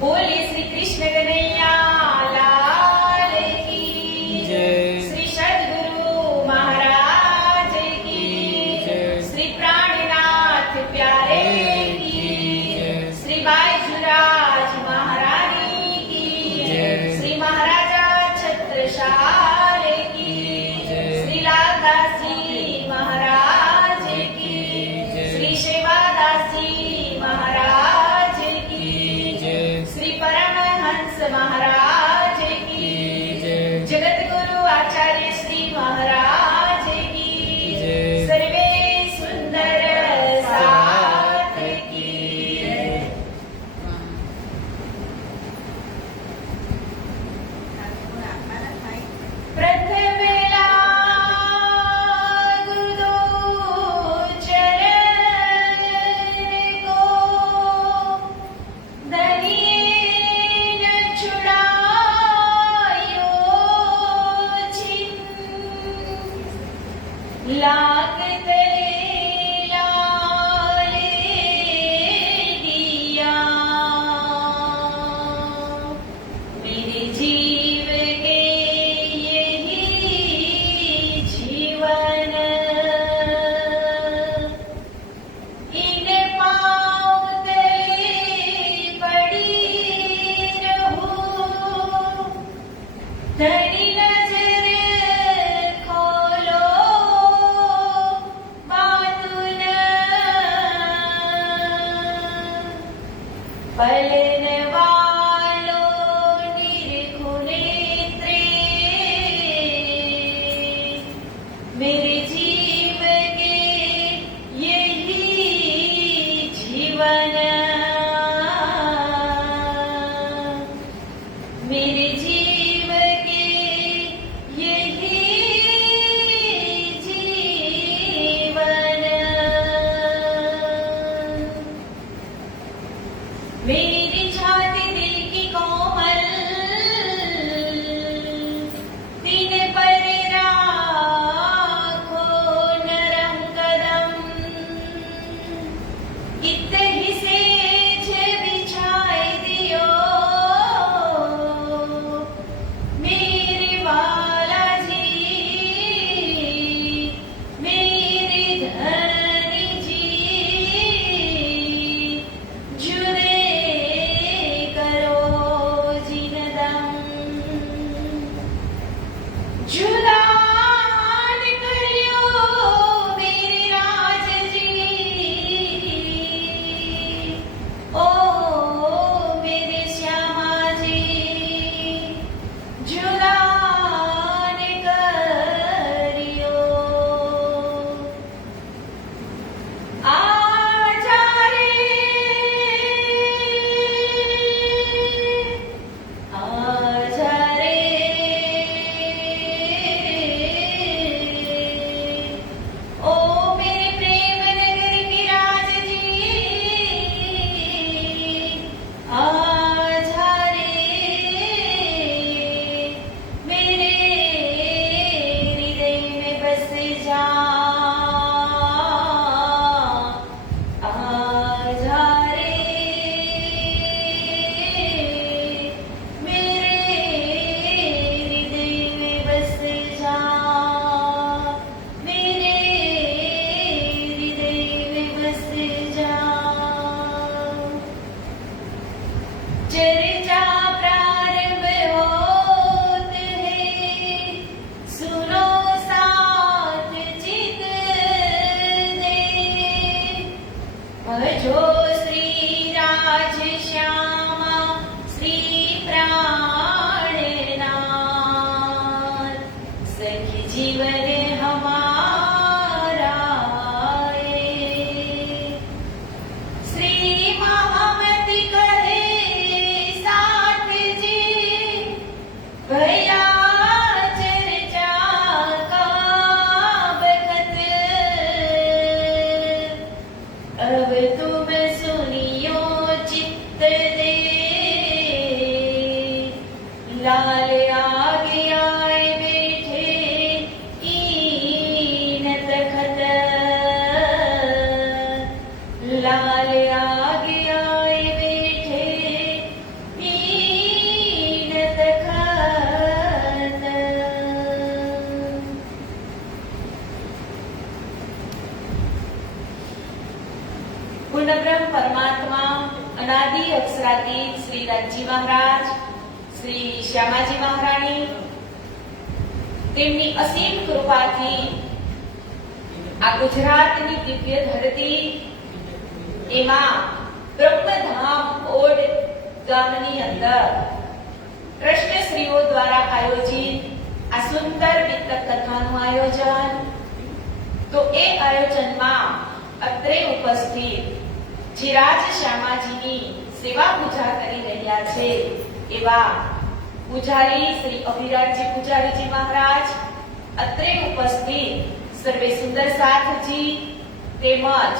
बोले श्री कृष्ण कन्हैया लाल की जय। श्री सद्गुरु महाराज की जय। श्री प्राणनाथ प्यारे की जय। श्री बाईजुराज महारानी की जय। श्री महाराजा छत्रसाल की जय। श्री लालदास जी महाराज की जय। श्री सेवादास जी महाराज की जय। श्री परमहंस महाराज की जय। जगत गुरु आचार्य श्री महाराज की जय। सर्वे सुंदर साथ की जय। प्रथमेला गुरु चरण को दनीन छुड़ायो छिन लाख तले लाले दिया मेरे जीव के यही जीवन इन पाँव तले पड़ी रहूं धनी नजर खोलो बातुन पलन वालो निरखो नेत्रे मेरे जीव के यही जीवन मेरे जीव के यही जीवन मेरी छाती दिल की कोमल तीन पर राखो नरम कदम इत ही सेज बिछाए दियो मेरे वाला जी मेरे धनी जी जुदे करो जिनदम जुदान करियो मेरे राज जी ओ मेरे श्यामा जी जुदान करियो आजा रे आजा रे ओ मेरे प्रेम नगर की राज जी आजा रे मेरे हृदय में बस जा आजा रे मेरे हृदय में बस जा मेरे हृदय में बस जा चर्चा प्रारंभ होत है सुनो साथ चित दे भजो श्री राज श्यामा श्री प्राणनाथ सखी जीवन हमारा ये। श्री महामति कहे અક્ષરાતીત શ્રી રાજજી મહારાજ, શ્રી શ્યામાજી મહારાણી, તેમની અસીમ કૃપાથી આ ગુજરાતની દિવ્ય ધરતી, એમાં બ્રહ્મધામ ઓડ ગામની અંદર ટ્રસ્ટશ્રીઓ દ્વારા આયોજિત આ સુંદર વિતક કથાનું આયોજન, તો એ આયોજનમાં અત્રે ઉપસ્થિત જે રાજ શ્યામાજીની સેવા પૂજા કરી રહ્યા છે એવા પૂજારી શ્રી અભિરાજજી પૂજારીજી મહારાજ, અત્રે ઉપસ્થિત સર્વે સુંદર સાથજી, તેમજ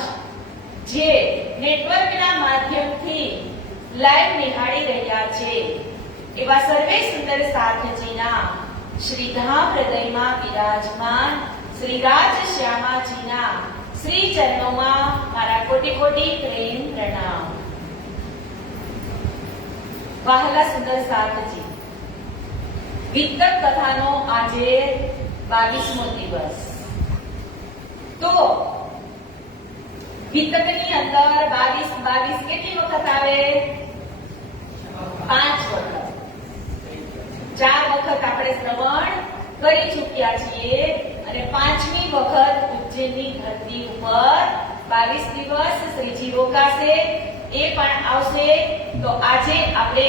જે નેટવર્કના માધ્યમથી લાઈવ નિહાળી રહ્યા છે એવા સર્વે સુંદર સાથજીના શ્રી ધામ હૃદયમાં બિરાજમાન શ્રી રાજ શ્યામાજીના શ્રી ચરણોમાં મારા કોટી કોટી પ્રેમ પ્રણામ. વહાલા સુંદર સાથજી, વિતક કથાનો આજે 22મો દિવસ. તો વિતકની અંદર 22 કેટલી વખત આવે? 5 વખત. 4 વખત આપણે શ્રવણ કરી ચૂક્યા છીએ અને 5મી વખત ઉજ્જૈનની ધરતી ઉપર 22 દિવસ શ્રીજી રોકાશે, એ પણ આવશે. તો આજે આપણે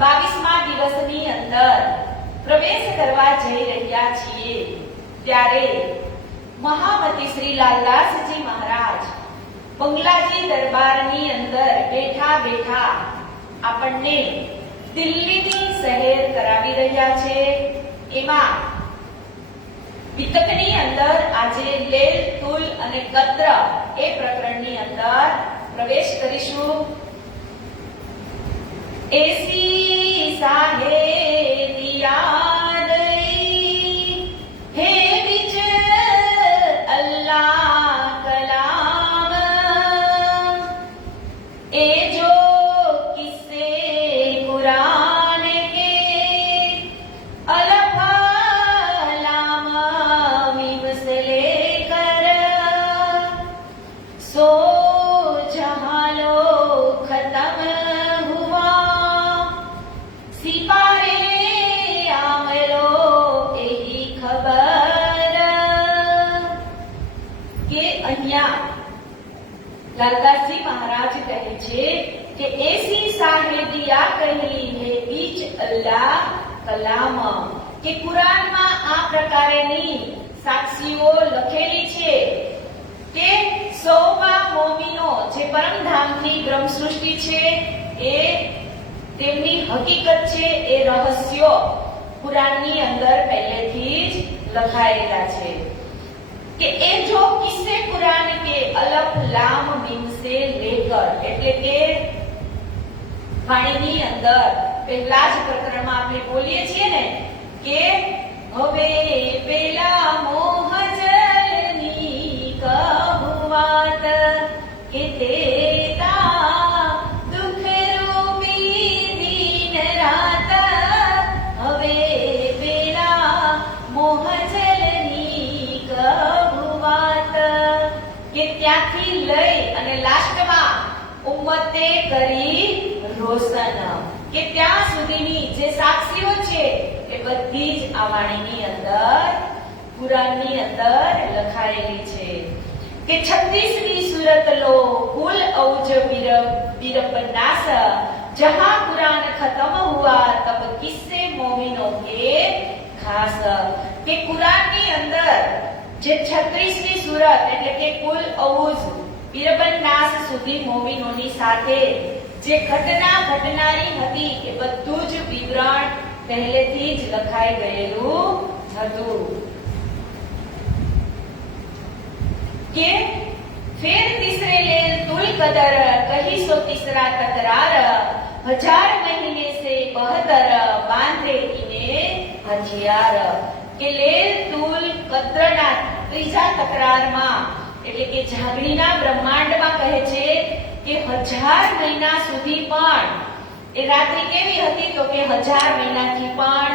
22મા દિવસની અંદર પ્રવેશ કરવા જઈ રહ્યા છીએ. ત્યારે મહામતી શ્રી લાલદાસજી મહારાજ બંગલાજી દરબારની અંદર બેઠા બેઠા આપણને દિલ્હીની સહેર કરાવી રહ્યા છે. એમાં વિતકની અંદર આજે લેલ, તુલ અને કત્ર એ પ્રકરણની અંદર પ્રવેશ કરીશું. એસી સાહેબી યાદ હે વિચ અલ્લાહ કલામ એ જો કિસ્સે કુરાન કે અલફલામ મીમ સે લેકર સો જહાં લો ખતમ હુઆ સિપારે આમલો એહી ખબર કે અહીંયા લાલદાસજી મહારાજ કહે છે કે એસી સાહેબિયા કહી હે બીચ અલ્લાહ કલામ, કે કુરાનમાં આ પ્રકારેની સાક્ષીઓ લખેલી છે કે 100 મોમીનો જે પરમધામની બ્રહ્મ સૃષ્ટિ છે એ તેમની હકીકત છે, એ રહસ્યો કુરાનની અંદર પહેલેથી જ લખાયેલા છે. કે એ જો કિસ્સે કુરાન કે અલફ લામ મીમ સે લેકર, એટલે કે વાણીની અંદર પહેલા જ પ્રકરણમાં આપણે બોલીએ છીએ ને કે હવે પેલા મોહજલની કબવાત કે તેતા દુઃખ રૂપી દિન રાત, હવે પેલા મોહજલની કબવાત, કે ત્યાંથી લઈ અને લાસ્ટમાં ઉમ્મતે કરી રોશન, કે ત્યાં સુધીની જે સાક્ષીઓ છે એ બધી જ આ વાણીની અંદર કુરાનની અંદર લખાયેલી છે. કે 36वीं सूरत लो कुल औज बीरबनास, जहां कुरान खत्म हुआ तब किस्से मोमिनों के खास. કે કુરાનની અંદર જે 36મી સૂરત એટલે કે કુલ ઔજ બીરબનાસ સુધી મોમિનોની સાથે જે ઘટના ઘટનારી હતી એ બધું જ વિવરણ પહેલેથી જ લખાઈ ગયેલું હતું. કે फिर तीसरे लेल तुल कदर कही सो तीसरा तकरार, 1000 महीने से 72 बांधे इने हथियार. કે લેલ તુલ કદ્રના ત્રીજા તકરારમાં એટલે કે જાગણીના બ્રહ્માંડમાં કહે છે કે 1000 મહિના સુધી પણ એ રાત્રિ કેવી હતી? તો કે 1000 મહિનાથી પણ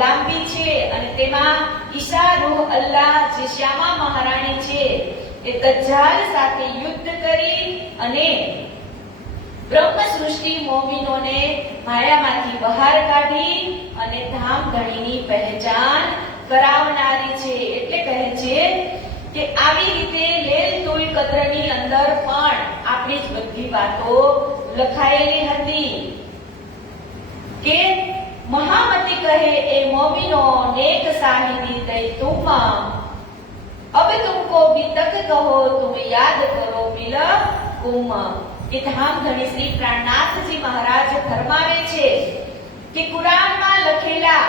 લાંબી છે અને તેમાં ઈશા રૂહ અલ્લાહ જે શ્યામા મહારાણી છે એ દજ્જાલ સાથે યુદ્ધ કરી અને બ્રહ્મ સૃષ્ટિ મોમિનોને માયામાંથી બહાર કાઢી અને ધામ ધણીની પહેચાન કરાવનારી છે. એટલે કહે છે કે આવી રીતે લૈલતુલ કદ્રની અંદર પણ આપણી જ બધી વાતો લખાયેલી હતી કે महामती कहे ए मोमिनो नेक साहिबी दई तुम अब तुमको भी तक कहो तुम याद करो मिल कुम. કે ધામ ધણી શ્રી પ્રાણનાથજી મહારાજ ફરમાવે છે કે કુરાનમાં લખેલા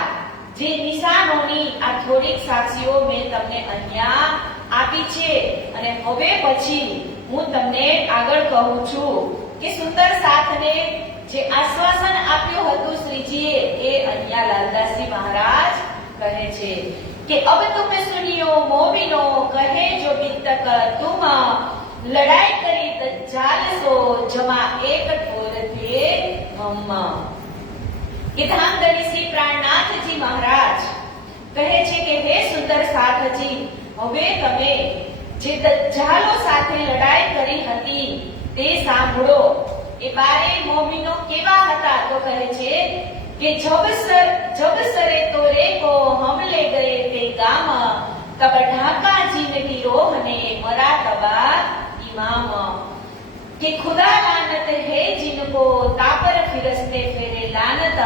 જે નિશાનોની આ થોડીક સાક્ષીઓ મેં તમને અહીંયા આપી છે અને હવે પછી હું તમને આગળ કહું છું કે સુંદર સાથને જે આશ્વાસન આપ્યું હતું શ્રીજીએ એ અહીંયા લાલદાસજી મહારાજ કહે છે કે અબ તુમે સુનિયો મોમિનો કહે જો બિતક તુમ લડાઈ કરી દજ્જાલ સો જમા એક ઠોર થે હમ. કે ધામ ધણી શ્રી પ્રાણનાથજી મહારાજ કહે છે કે હે સુંદર સાથજી, હવે તમે જે દજ્જાલો સાથે લડાઈ કરી હતી તે સાંભળો. એ બારે મોમિનો કેવા હતા તો કહે છે કે જબ સરે તોરે કો હમ લે ગયે તે ગામ તબ ઢાકા જીન ગીરોહ ને મરા તબા इमाम. कि खुदा लानत है जिनको तापर फिरस्ते फेरे लानत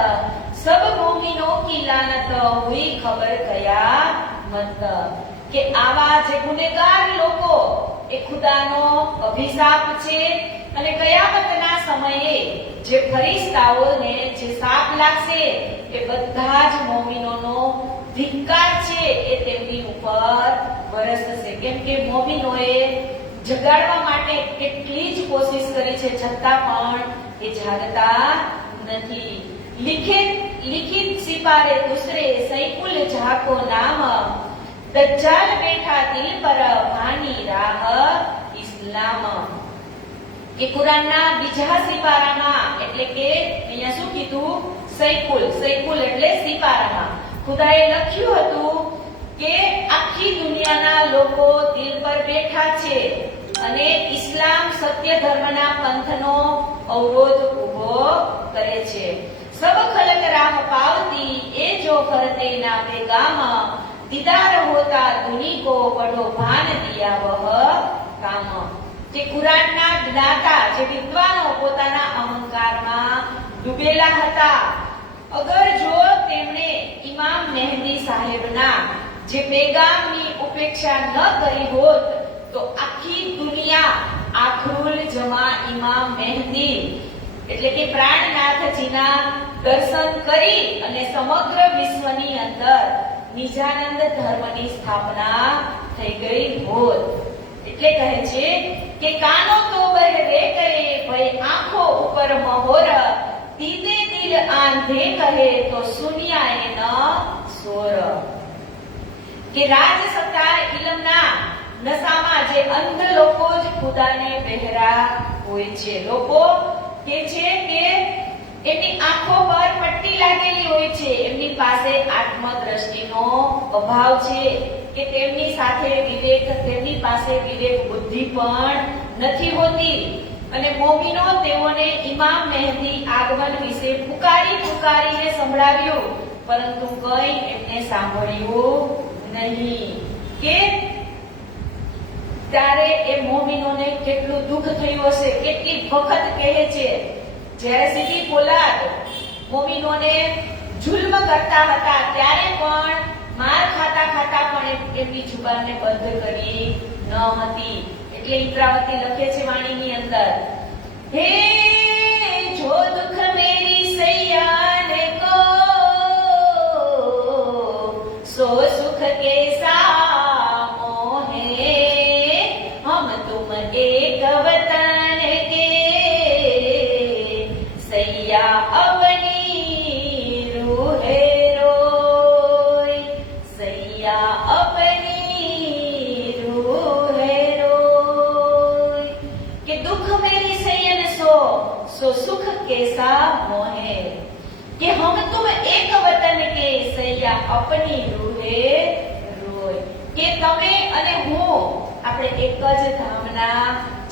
सब मोमिनों की लानत हुई खबर कयामत. કે આવા જે ગુનેગાર લોકો એ ખુદાનો અભિશાપ છે અને કયામતના સમયે જે ફરિશ્તાઓને જે શાપ લાગશે એ બધા જ મોમિનોનો ધિક્કાર છે એ તેમની ઉપર વરસશે. કેમ કે મોમિનોએ જગાડવા માટે કેટલી જ કોશિશ કરી છે છતાં પણ એ જાગતા નથી. लिखित सिपारे दूसरे सैकुल झाको नाम दज्जाल बैठा दिल पर भानी राह इस्लाम. કે કુરાનના બીજા સિપારામાં એટલે કે અહીંયા શું કીધું સૈકુલ એટલે સિપારામાં ખુદાએ લખ્યું હતું કે આખી દુનિયાના લોકો દિલ પર બેઠા છે અને ઇસ્લામ સત્ય ધર્મના પંથનો અવરોધ ઊભો કરે છે. सब खलक राह पावती ए जो करते ना बेगाम दीदार होता दुनी को बड़ो भान दिया वह काम. કે કુરાનના જ્ઞાતા જે વિદ્વાનો પોતાના અહંકારમાં ડૂબેલા હતા, અગર જો તેમણે ઇમામ મહેદી સાહેબના જે પેગામની ઉપેક્ષા ન કરી હોત તો આખી દુનિયા આખરુલ જમા ઇમામ મહેદી એટલે કે પ્રાણનાથજીના દર્શન કરી અને સમગ્ર વિશ્વની અંદર નિજાનંદ ધર્મની સ્થાપના થઈ ગઈ હોત. એટલે કહે છે કે કાનો તો બહેરે કરે ભય આંખો ઉપર મહોર દીદે દિલ આંધે કહે તો સુનિયાએ ન સોર. કે રાજ સત્તા ઇલમના નશામાં જે અંધ લોકો જ ખુદાને બહેરા હોય છે. લોકો કે છે કે એમની આંખો પર પટ્ટી લાગેલી હોય છે, એમની પાસે આત્મદ્રષ્ટિનો અભાવ છે કે તેમની પાસે વિવેક બુદ્ધિ પણ નથી હોતી. અને મોમિનો તેઓને ઇમામ મહેદી આગમન વિશે પુકારીને સંભળાવ્યું, પરંતુ કંઈ એમને સાંભળ્યું નહીં. કે ત્યારે એ મોમિનોને કેટલું દુઃખ થયું હશે. કેટલી વખત કહે છે જ્યારે સીધી પોલાદ મોમિનોને જુલ્મ કરતા હતા ત્યારે પણ માર ખાતા પણ એમની જુબાનને બંધ કરી ન હતી. એટલે ઇન્દ્રાવતી લખે છે વાણીની અંદર, હે જો દુઃખ મેરી સૈયાને કો સો સુખ કે સામો હે હમ તુમ એક વતન કે सैया अपनी रूहे रोय सैया अपनी रूहे रोय. કે દુઃખ મેરી સૈયન સો સુખ કેસા મોહે કે હમ તુમ એક વતન કે સૈયા અપની રૂહે રોય. કે તમે અને હું આપણે એક જ ધામના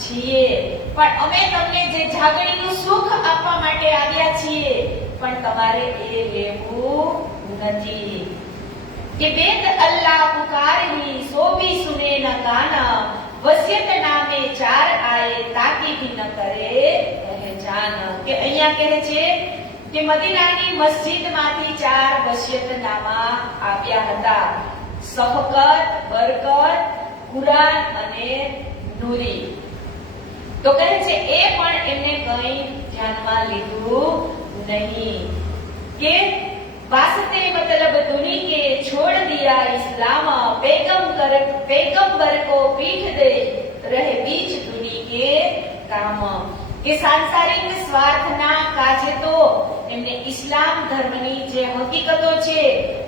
છીએ, પણ અમે તમને જે જાગણીનું સુખ આપવા માટે આવ્યા છીએ, પણ તમારે એ લેવું નથી. કે બેદ અલ્લાહ પુકારહી સો ભી સુને ન કાના, વસિયત નામે ચાર આયે તાકી ભી ન કરે પહેચાન. કે અહીંયા કહે છે કે મદીનાની મસ્જિદમાંથી ચાર વસિયતનામા આવ્યા હતા: શફકત, બરકત, કુરાન અને નૂરી. તો કહે છે એ પણ એમને કંઈ ધ્યાનમાં લીધું નહીં. કે वास्ते मतलब दुनी के छोड़ दिया इस्लाम, पैगंबर को पीठ दे रहे बीच दुनी के काम. કે સાંસારિક સ્વાર્થના કાજે તો એમને ઇસ્લામ ધર્મની જે હકીકતો છે,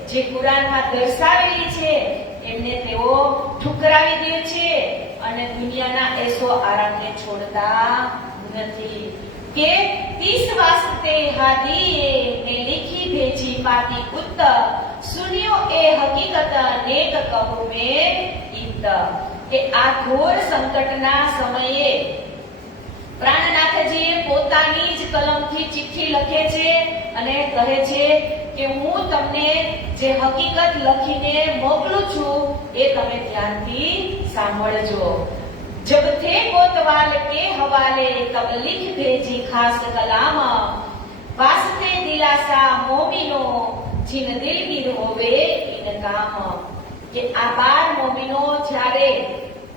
જે કુરાનમાં દર્શાવેલી છે, એમને તેઓ ઠુકરાવી દે છે અને દુનિયાના એસો આરામને છોડતા નથી. કે 30 વાસ્તે હાદીએ ને લીખી ભેજી પાકી ઉત્તર, સુનિયો એ હકીકત નેક કહું મેં ઈત. કે આ ઘોર સંકટના સમયે પ્રાણનાથજીએ પોતાની જ કલમથી ચિઠ્ઠી લખે છે અને કહે છે કે હું તમને જે હકીકત લખીને મોકલું છું એ તમે ધ્યાનથી સાંભળજો. जब थे कोतवाल के हवाले तब लिख भेजी खास कलाम, वास्ते दिलासा मोमिनो जिन दिल की होवे इन काम. કે આ 12 મોમિનો જ્યારે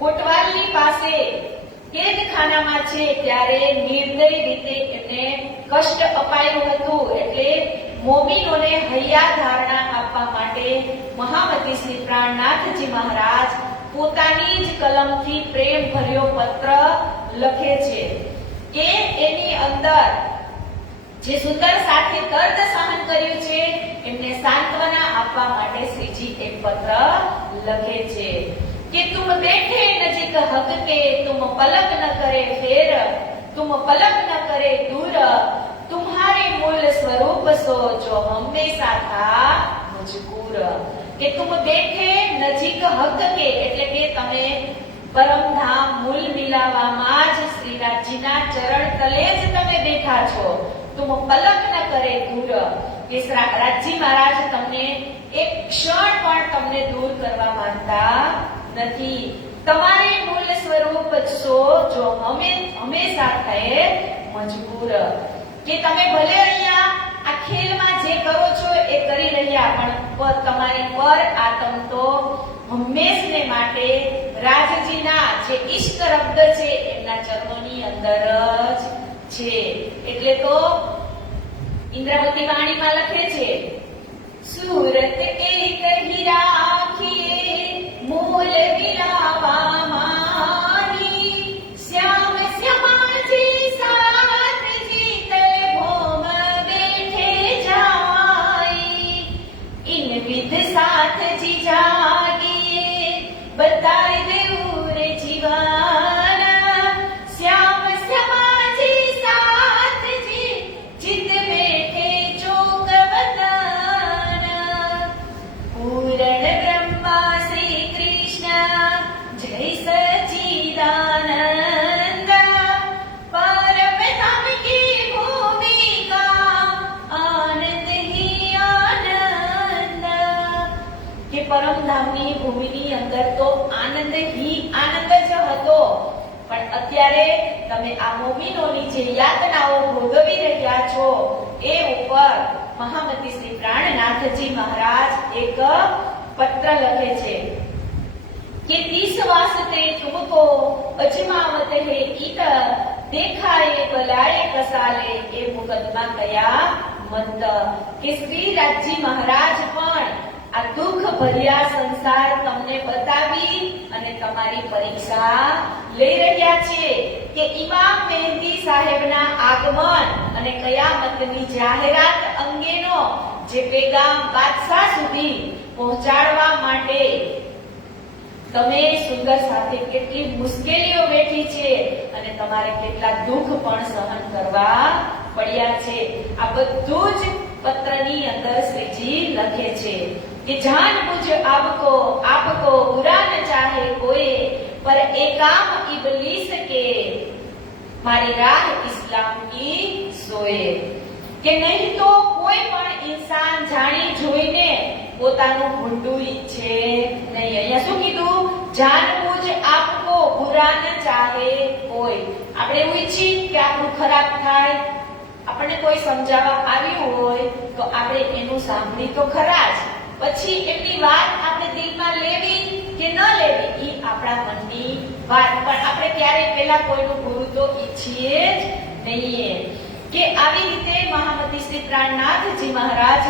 કોટવાલની પાસે કેદખાનામાં છે ત્યારે નિર્દય રીતે એમને કષ્ટ અપાયું હતું. એટલે મોમિનોને હૈયા ધારણા આપવા માટે મહામતી શ્રી પ્રાણનાથજી મહારાજ પોતાની જ કલમથી પ્રેમ ભર્યો પત્ર લખે છે. કે એની અંદર જે સુંદર સાથે દર્દ સહન કર્યું છે એમને સાંત્વના આપવા માટે શ્રીજી એક પત્ર લખે છે. કે તુમ બેઠે નજીક હક કે તુમ પલક ન કરે ફેર, તુમ પલક ન કરે દૂર, तुम्हारे मूल स्वरूप सो जो हमेशा था मजबूर. કે તુમ બેઠે નજીક હક કે એટલે કે તમે પરમધામ મૂલ મિલાવામાં જ શ્રીનાથજીના ચરણ તલે જ તમે બેઠા છો. તુમ પલક ન કરે દૂર, કે રાજજી મહારાજ તમને એક ક્ષણ પણ તમને દૂર કરવા માંગતા નથી. તમારે મૂળ સ્વરૂપ છો જો હંમેશા થયે મજબૂર. કે તમે ભલે અહીંયા આ ખેલમાં જે કરો છો એ કરી રહ્યા, પણ તમારી પર આતમ તો હંમેશને માટે રાજજીના જે ઈષ્ટ રબ્દ છે એમના ચરણોની અંદર જ છે. એટલે તો ઇન્દ્રાવતી વાણીમાં લખે છે, સુરત એક હીરા આખીએ મૂલ મિલાવા મારી, શ્યામ શ્યામાજી સાથ જીતલ ભોમ બેઠે જાય, ઇન વિધ સાથ જી જાગીએ બતાઈ દેવું રે જીવાના, શ્યામ શ્યામાજી સાથ જી જીત બેઠે ચોક વતાના, પૂરણ બ્રહ્મા શ્રી કૃષ્ણ જય સચિદાનંદ, પરમ ધામ કી ભૂમિકા આનંદ હી આનંદ. કે પરમધામની ભૂમિની અંદર તો આનંદ હી આનંદ જ હતો, પણ અત્યારે તમે આ મોમિનોની જે યાતનાઓ ભોગવી રહ્યા છો એ ઉપર મહામતી શ્રી પ્રાણનાથજી મહારાજ એક પત્ર લખે છે કે 30 વાસ્તે તુમકો અજમાવત હે ઈત, દેખાએ બલાએ કસાલે એ મુકદમા કયા મંત. કે શ્રી રાજજી મહારાજ પણ આ દુઃખ ભર્યા સંસાર તમને બતાવી અને તમારી પરીક્ષા લઈ રહ્યા છે. કે ઇમામ મહેદી સાહેબના આગમન અને કયામતની જાહેરાત અંગેનો જે પેગામ બાદશાહ સુધી પહોંચાડવા માટે તમે સુંદર સાથે કેટલી મુશ્કેલીઓ વેઠી છે અને તમારે કેટલા દુઃખ પણ સહન કરવા પડ્યા છે. આ બધું જ પત્રની અંદર શ્રીજી લખે છે કે જાન બુझ આપકો બુરા ન ચાહે કોઈ, पर एकाम इबलीस के मारी राह इस्लाम की सोए કે નહીં તો કોઈ પણ ઇન્સાન જાણી જોઈને પોતાનું ભૂંડું ઈચ્છે નહીં. અહીંયા શું કીધું? જાણબૂਝ આપકો બુરા ન ચાહે કોઈ. આપણે એવું ઈચ્છીએ કે આપણું ખરાબ થાય, આપણને કોઈ સમજાવવા આવ્યું હોય તો આપણે એનું સાંભળી તો ખરા જ, પછી એમની વાત આપણે દિલમાં લેવી કે ન લેવી એ આપણા મનની વાત, પણ આપણે ક્યારેય પહેલા કોઈનું બુરું તો ઈચ્છીએ જ નહીં. કે આવી રીતે મહામતી શ્રી પ્રાણનાથજી મહારાજ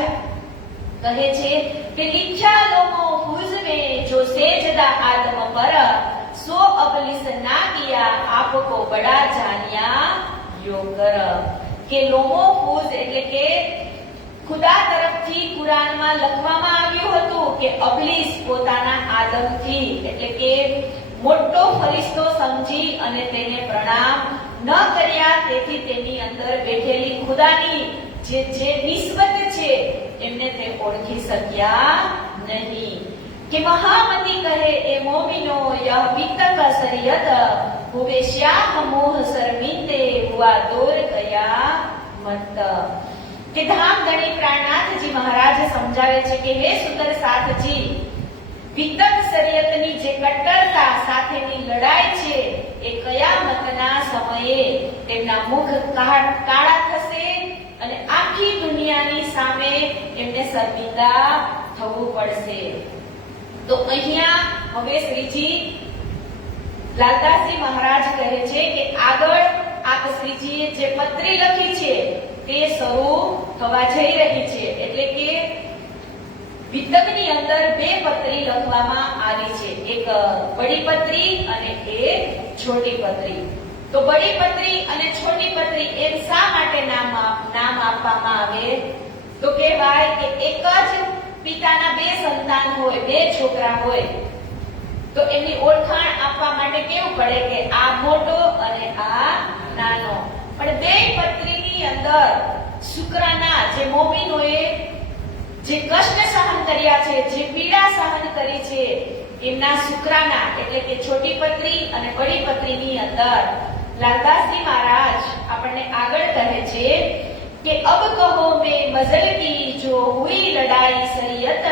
કહે છે કે लिख्या लोगों हुज में जो सेजदा आदम पर सो अबलिस ना किया आपको बड़ा जानिया यो कर. કે લોમો હુજ એટલે કે ખુદા તરફથી કુરાનમાં લખવામાં આવ્યું હતું કે અબલીસ પોતાના આદમથી એટલે કે મોટો ફરિશ્તો સમજી અને તેને પ્રણામ ન કર્યા, તેથી તેની અંદર બેઠેલી ખુદાની જે નિસ્બત છે એમને તે ઓળખી શક્યા નહીં. કે મહામતી કહે એ મોમિનો યહ વિતક શરીયત હુવે શ્યાહ મોહ શર્મિંદે હુઆ દોર ગયા મત. કે ધામધણી પ્રાણનાથજી મહારાજ સમજાવે છે કે હે સુંદર સાથજી, વિતક શરીયતની જે કટ્ટરતા સાથેની લડાઈ છે એ કયામતના સમયે તેમના મુખ કાળા થશે અને આખી દુનિયાની સામે એમને શર્મિંદા થવું પડશે. તો અહીંયા હવે શ્રીજી લાલદાસજી મહારાજ કહે છે કે આગળ આપ શ્રીજીએ જે પત્રી લખી છે તે શરૂ થવા જઈ રહી છે. એટલે કે વિતકની અંદર બે પત્રી લખવામાં આવી છે, એક બડી પત્રી અને એક છોટી પત્રી. તો બડી પત્રી અને છોટી પત્રી એમ શા માટે નામ આપવામાં આવે? તો કહેવાય કે એક જ પિતાના બે સંતાન હોય, બે છોકરા હોય તો એની ઓળખાણ આપવા માટે કેવું પડે કે આ મોટો અને આ નાનો. પણ બે પત્રીની અંદર શુક્રના જે મોમીનોએ જે કષ્ટ સહન કર્યા છે, જે પીડા સહન કરી છે, એમના શુક્રાના એટલે કે છોટી પત્રી અને બડી પત્રીની અંદર લાલદાસજી મહારાજ આપણને આગળ કહે છે કે અબ કહો મે મઝલ કી જો હુઈ લડાઈ શરીયત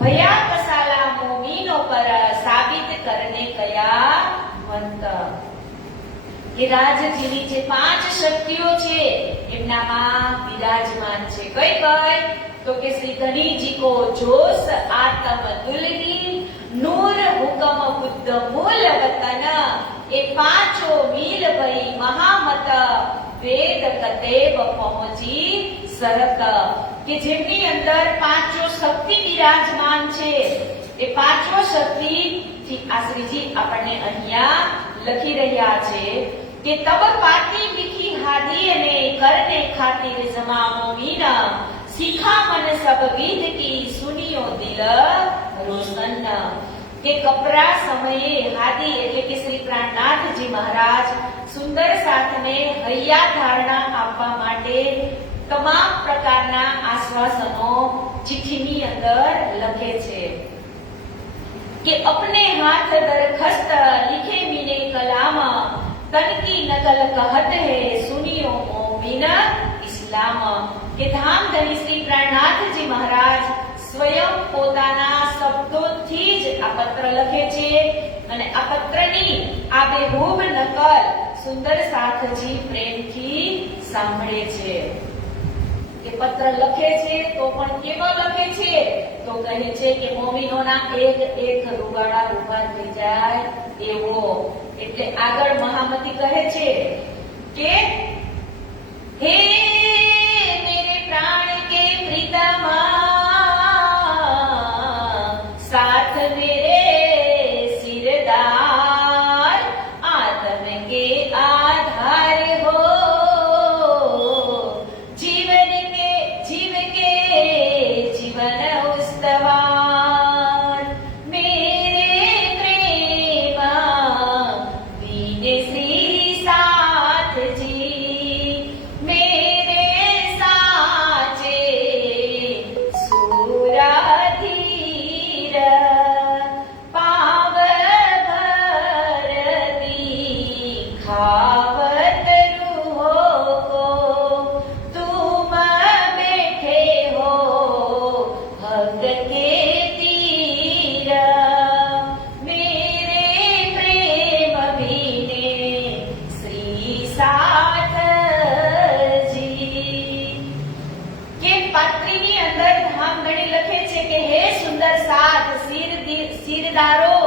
ભયા કસાલા મોમીનો પર સાબિત કરને કયા મંત. કે રાજજીની જે પાંચ શક્તિઓ છે એમનામાં વિરાજમાન છે. કઈ કઈ? તો કે શ્રી ધનીજી કો જોશ આતમ દુલની નૂર હુકમ બુદ્ધ મૂલ વતન એ પાંચો મીલ ભઈ મહામત વેદ કતેબ પહોંચી સરત. કે જેમની અંદર પાંચો શક્તિ વિરાજમાન છે એ પાંચો શક્તિ થી આ શ્રીજી આપણને અહીંયા લખી રહ્યા છે કે તબ પાતી લિખી હાદી અને કરને ખાतिर જમામો મીના सीखा मन सब विध की सुनियो दिल रोशन. કે કપરા સમયે હાદી એટલે કે શ્રી પ્રાણનાથજી મહારાજ સુંદર સાથને હૈયા ધારણા આપવા માટે તમામ પ્રકારના આશ્વાસનો ચિઠ્ઠીની અંદર લખે છે કે અપને હાથ દરખસ્ત લિખે મીને કલામ તન કી નકલ કહત હે સુનિયો મોમિન ઇસ્લામ. કે ધામધણી શ્રી પ્રાણનાથજી મહારાજ સ્વયં પોતાના શબ્દોથી જ આ પત્ર લખે છે અને આ પત્રની આબેહૂબ નકલ સુંદર સાથજી પ્રેમથી સાંભળે છે. કે પત્ર લખે છે તો પણ કેવો લખે છે? તો કહે છે કે મોમીનોના એક એક રૂવાડા ઉભા થઈ જાય એવો. એટલે આગળ મહામતી કહે છે કે હે प्राण के प्रीतमा साथ मेरे सिरदार आत्म के आधार हो जीवन के जीवन उस्तवार मेरे प्रेमा दीन श्री साथ जी मेरे અંદર ધામધણી લખે છે કે હે સુંદર સાથ શિરદારો,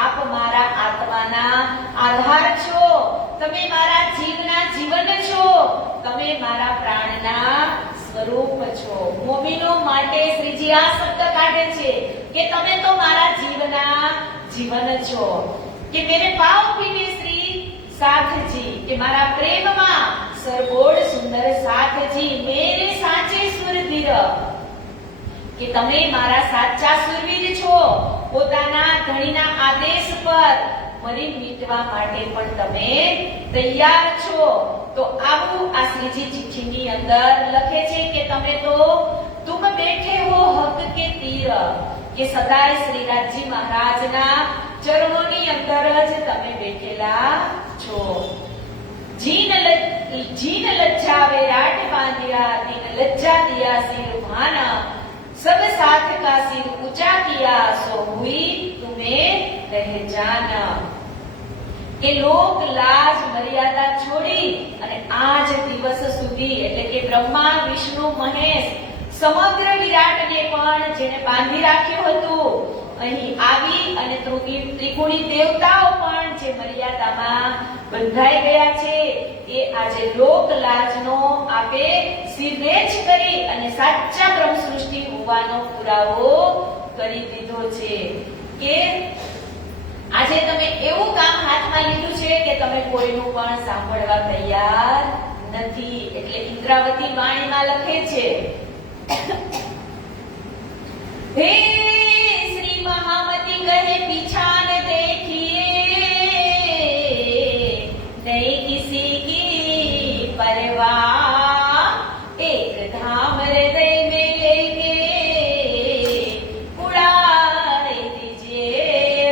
આપ મારા આત્માના આધાર છો, તમે મારા જીવના જીવન છો, તમે મારા પ્રાણના સ્વરૂપ છો. મોમીનો માટે શ્રીજી આ શબ્દ કાઢે છે કે તમે તો મારા જીવના જીવન છો. કે મેરે પાવ પીને શ્રી સાથજી, કે મારા પ્રેમમાં સરબોળ સુંદર સાથજી, મેરે સાચે સુરવીર, કે તમે મારા સાચા સુરવીર છો. પોતાના ધણીના આદેશ પર મરી મીટવા માટે પણ તમે તૈયાર છો. તો આવું આ શ્રીજી ચિઠ્ઠીની અંદર લખે છે કે તમે તો તુમ બેઠે હો હક કે તીર, કે સદાય શ્રીરાજજી મહારાજના ચરણોની અંદર જ તમે બેઠેલા છો. જીન લજ્જા વિરાટ બાંધિયા, દીન લજ્જા દિયા સિર ભાના, सब साथ का सिर ऊंचा किया, सो हुई तुम्हें पहचान. કે લોક લાજ મર્યાદા છોડી અને આજ દિવસ સુધી, એટલે કે બ્રહ્મા વિષ્ણુ મહેશ સમગ્ર વિરાટને પણ જેને બાંધી રાખ્યું હતું, અહીં આવી અને ત્રિગુણી દેવતાઓ પણ જે મર્યાદામાં બંધાઈ ગયા છે, એ આજે લોક લાજનો આપે સિરરેચ કરી અને સાચા બ્રહ્મ સૃષ્ટિ હોવાનો પુરાવો કરી દીધો છે. કે આજે તમે એવું કામ હાથમાં લીધું છે કે તમે કોઈનું પણ સાંભળવા તૈયાર નથી. એટલે ઇન્દ્રાવતી વાણીમાં લખે છે, હે શ્રી મહામતી કહે પીછા ન દેખિए, नहीं किसी की परवाह, एक धाम हृदय में लेके उड़ाई दीजिए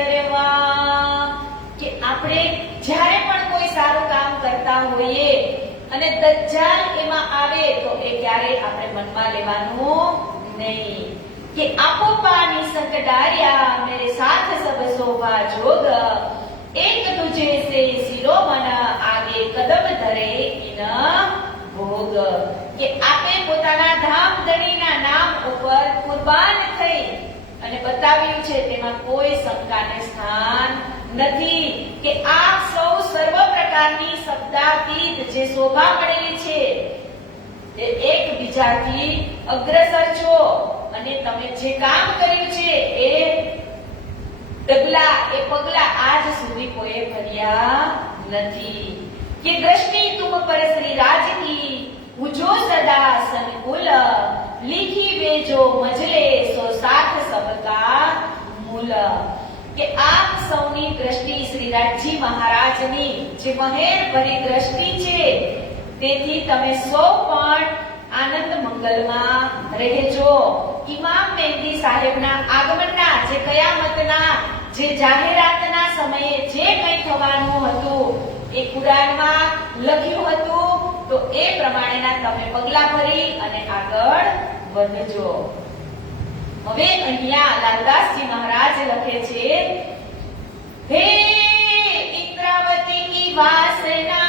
अरवा. કે આપણે જ્યારે પણ કોઈ સારું કામ કરતા હોઈએ અને દજ્જાલ એમાં આવે તો એ ક્યારેય આપણે મનમાં લેવાનું નહીં. કે આપો પાની સંગ ડાર્યા, મેરે સાથ સબ શોભા જોગ, એક તુજે સે સિરો મન આગે કદમ ધરે ઇન ભોગ. કે આપે પોતાના ધામ ધણીના નામ ઉપર કુરબાન થઈ અને બતાવ્યું છે, તેમાં કોઈ શંકાને સ્થાન નથી. કે આપ સૌ સર્વ પ્રકારની શબ્દાતીત જે શોભા મળેલી છે એ એકબીજાથી અગ્રસર છો, અને તમે જે કામ કર્યું છે એ પગલા આજ સુધી કોઈ ભર્યા નથી. કે દ્રષ્ટિ તુમ પર શ્રી રાજ કી, ઉજો સદા સંકુલ, લીખી વે જો મજલે સો સાથ સબકા મૂલ. કે આપ સૌની દ્રષ્ટિ શ્રીરાજજી મહારાજની જે મહેર ભરી દ્રષ્ટિ છે, તેથી તમે સૌ પણ આનંદ મંગલમાં રહેજો. ઇમામ મહેદી સાહેબના આગમનના જે કયામતના જે જાહેરાતના સમયે જે કંઈ થવાનું હતું એ કુરાનમાં લખ્યું હતું, તો એ પ્રમાણેના તમે પગલા ભરી અને આગળ વધજો. હવે અહીંયા લાલદાસજી મહારાજ લખે છે, હે ઇન્દ્રાવતી કી વાસના,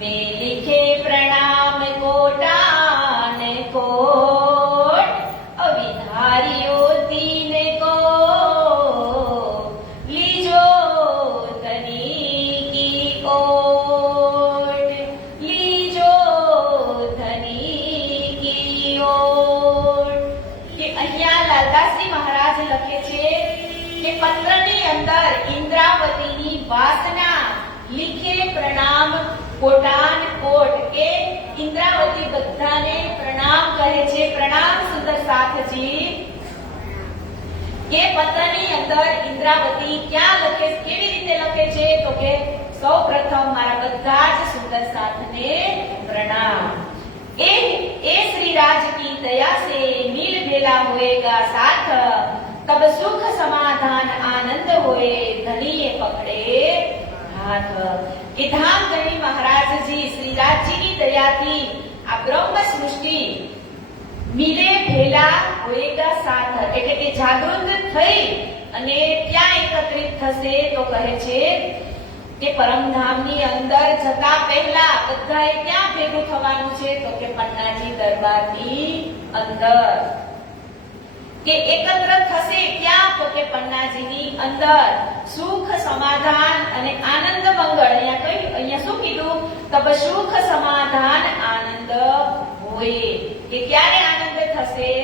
મેં लिखे प्रणाम कोटान कोट, अविधारियो तीन को लीजो धनी की ओट, लीजो धनी की ओट. કે અહીંયા લાલદાસજી મહારાજ લખે છે કે પત્રની અંદર ઇન્દ્રાવતીની વાસના, લીખે પ્રણામ કોટાન કોટ, કે ઇન્દ્રાવતી બધાને પ્રણામ કહે છે. પ્રણામ સુંદર સાથજી. કે પત્રની અંદર ઇન્દ્રાવતી ક્યાં લખે, કેવી રીતે લખે છે, તો કે સૌપ્રથમ મારા બધા જ સુંદર સાથને પ્રણામ. એ શ્રી રાજ की दया से मिल भेला होएगा साथ, तब सुख समाधान आनंद होए धनी पकड़े हाथ. કે ધામ ધણી મહારાજજી શ્રીરાજજીની દયાથી આ બ્રહ્મ સૃષ્ટિ મિલે ભેલા હોએગા સાથ, એટલે કે જાગૃત થઈ અને ક્યાં એકત્રિત થશે, તો કહે છે કે પરમધામની અંદર જતા પહેલા બધાએ ક્યાં ભેગું થવાનું છે? તો કે પન્નાજી દરબારની અંદર. કે એકત્ર થશે ક્યાં? તો કે પન્નાજીની અંદર. સુખ સમાધાન અને આનંદ મંગળ. અહીંયા શું કીધું? તબ સુખ સમાધાન આનંદ હોય. કે ક્યારે આનંદ થશે?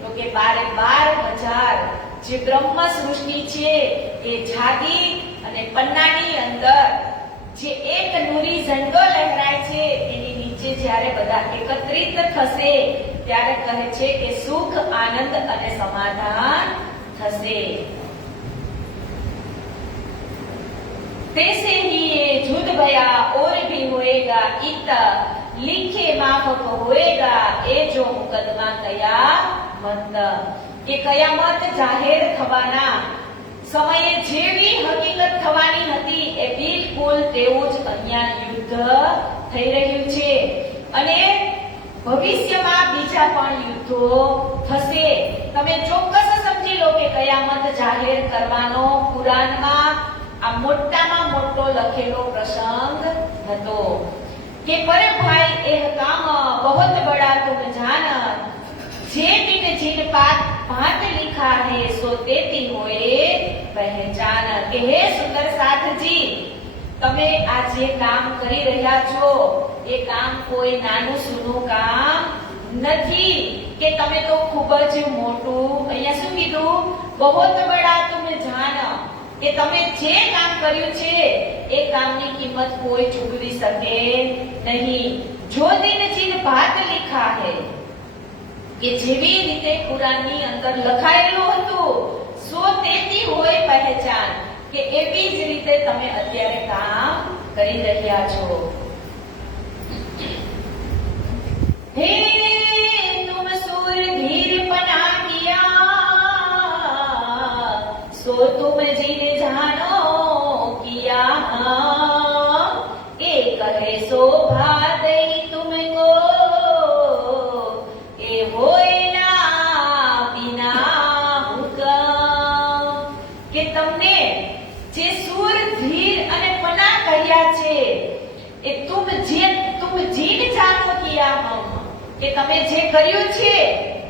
તો કે 12,000 જે બ્રહ્મ સૃષ્ટિ છે એ જાગી અને પન્નાની અંદર જે એક નૂરી ઝંડો લહેરાય છે એની નીચે જ્યારે બધા એકત્રિત થશે ત્યારે કહે છે કે સુખ આનંદ અને સમાધાન થશે. तैसे ही ये जुद भया और भी होएगा इत लिखे माफक होएगा ए जो मुकदमा कयामत. કે કયામત જાહેર થવાના સમયે જેવી હકીકત થવાની હતી એ બિલકુલ તેવું જ અહીંયા યુદ્ધ થઈ રહ્યું છે અને ભવિષ્યમાં બીજા પણ યુદ્ધો થશે. તમે ચોક્કસ સમજી લો કે કયામત જાહેર કરવાનો કુરાનમાં આ મોટામાં મોટો લખેલો પ્રસંગ હતો કે પર ભાઈ એ કામ બહોત બડા તુમ જાન જે બિન જીન ભાત लिखा है सो देती होए पहचान. કે હે સુંદર સાથજી, તમે આ જે કામ કરી રહ્યા છો એ કામ કોઈ નાનું સૂનું કામ નથી કે તમે તો ખૂબ જ મોટું. અહીંયા શું કીધું? બહોત બડા તુમ જાન. કે તમે જે કામ કર્યું છે એ કામની કિંમત કોઈ ચૂકવી શકે નહીં. જો દિન જીન ભાત लिखा है કે જેવી રીતે કુરાનની અંદર લખાયેલું હતું સો તેતી હોય પહેચાન. કે એવી જ રીતે તમે અત્યારે કામ કરી રહ્યા છો. હે તુમ सूरधीर पना किया सो तुम जिन जानो किया ए कहे शोभा दई तुमको ए होएना बिना हुकम. કે તમને જે સૂર ધીર અને પના કહ્યા છે એ તુમ જીન જાનો કિયા હમ. કે તમે જે કર્યું છે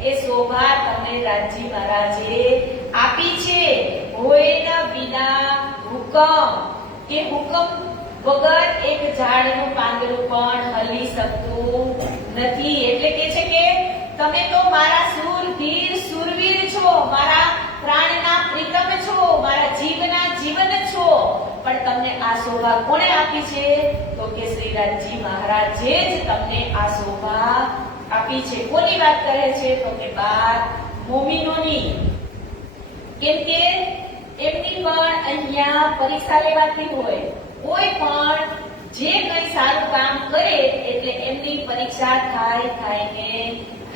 એ શોભા તમને રાજી મહારાજે આપી છે. હોય વિના હુકમ. કે હુકમ વગર એક ઝાડનું પાંદડું પણ હલી શકતું નથી. એટલે કે છે કે તમે તો મારા શૂરધીર શૂરવીર છો, મારા પ્રાણના પ્રીતમ છો, મારા જીવના જીવન છો. પણ તમને આ શોભા કોણે આપી છે? તો કે શ્રી રાજી મહારાજે જ તમને આ શોભા આપી છે. કોની વાત કરે છે? તો કે 12 મોમિનોની. કેમ કે એમની પણ અહીંયા પરીક્ષા લેવાતી હોય. કોઈ પણ જે કંઈ સારું કામ કરે એટલે એમની પરીક્ષા થાય ને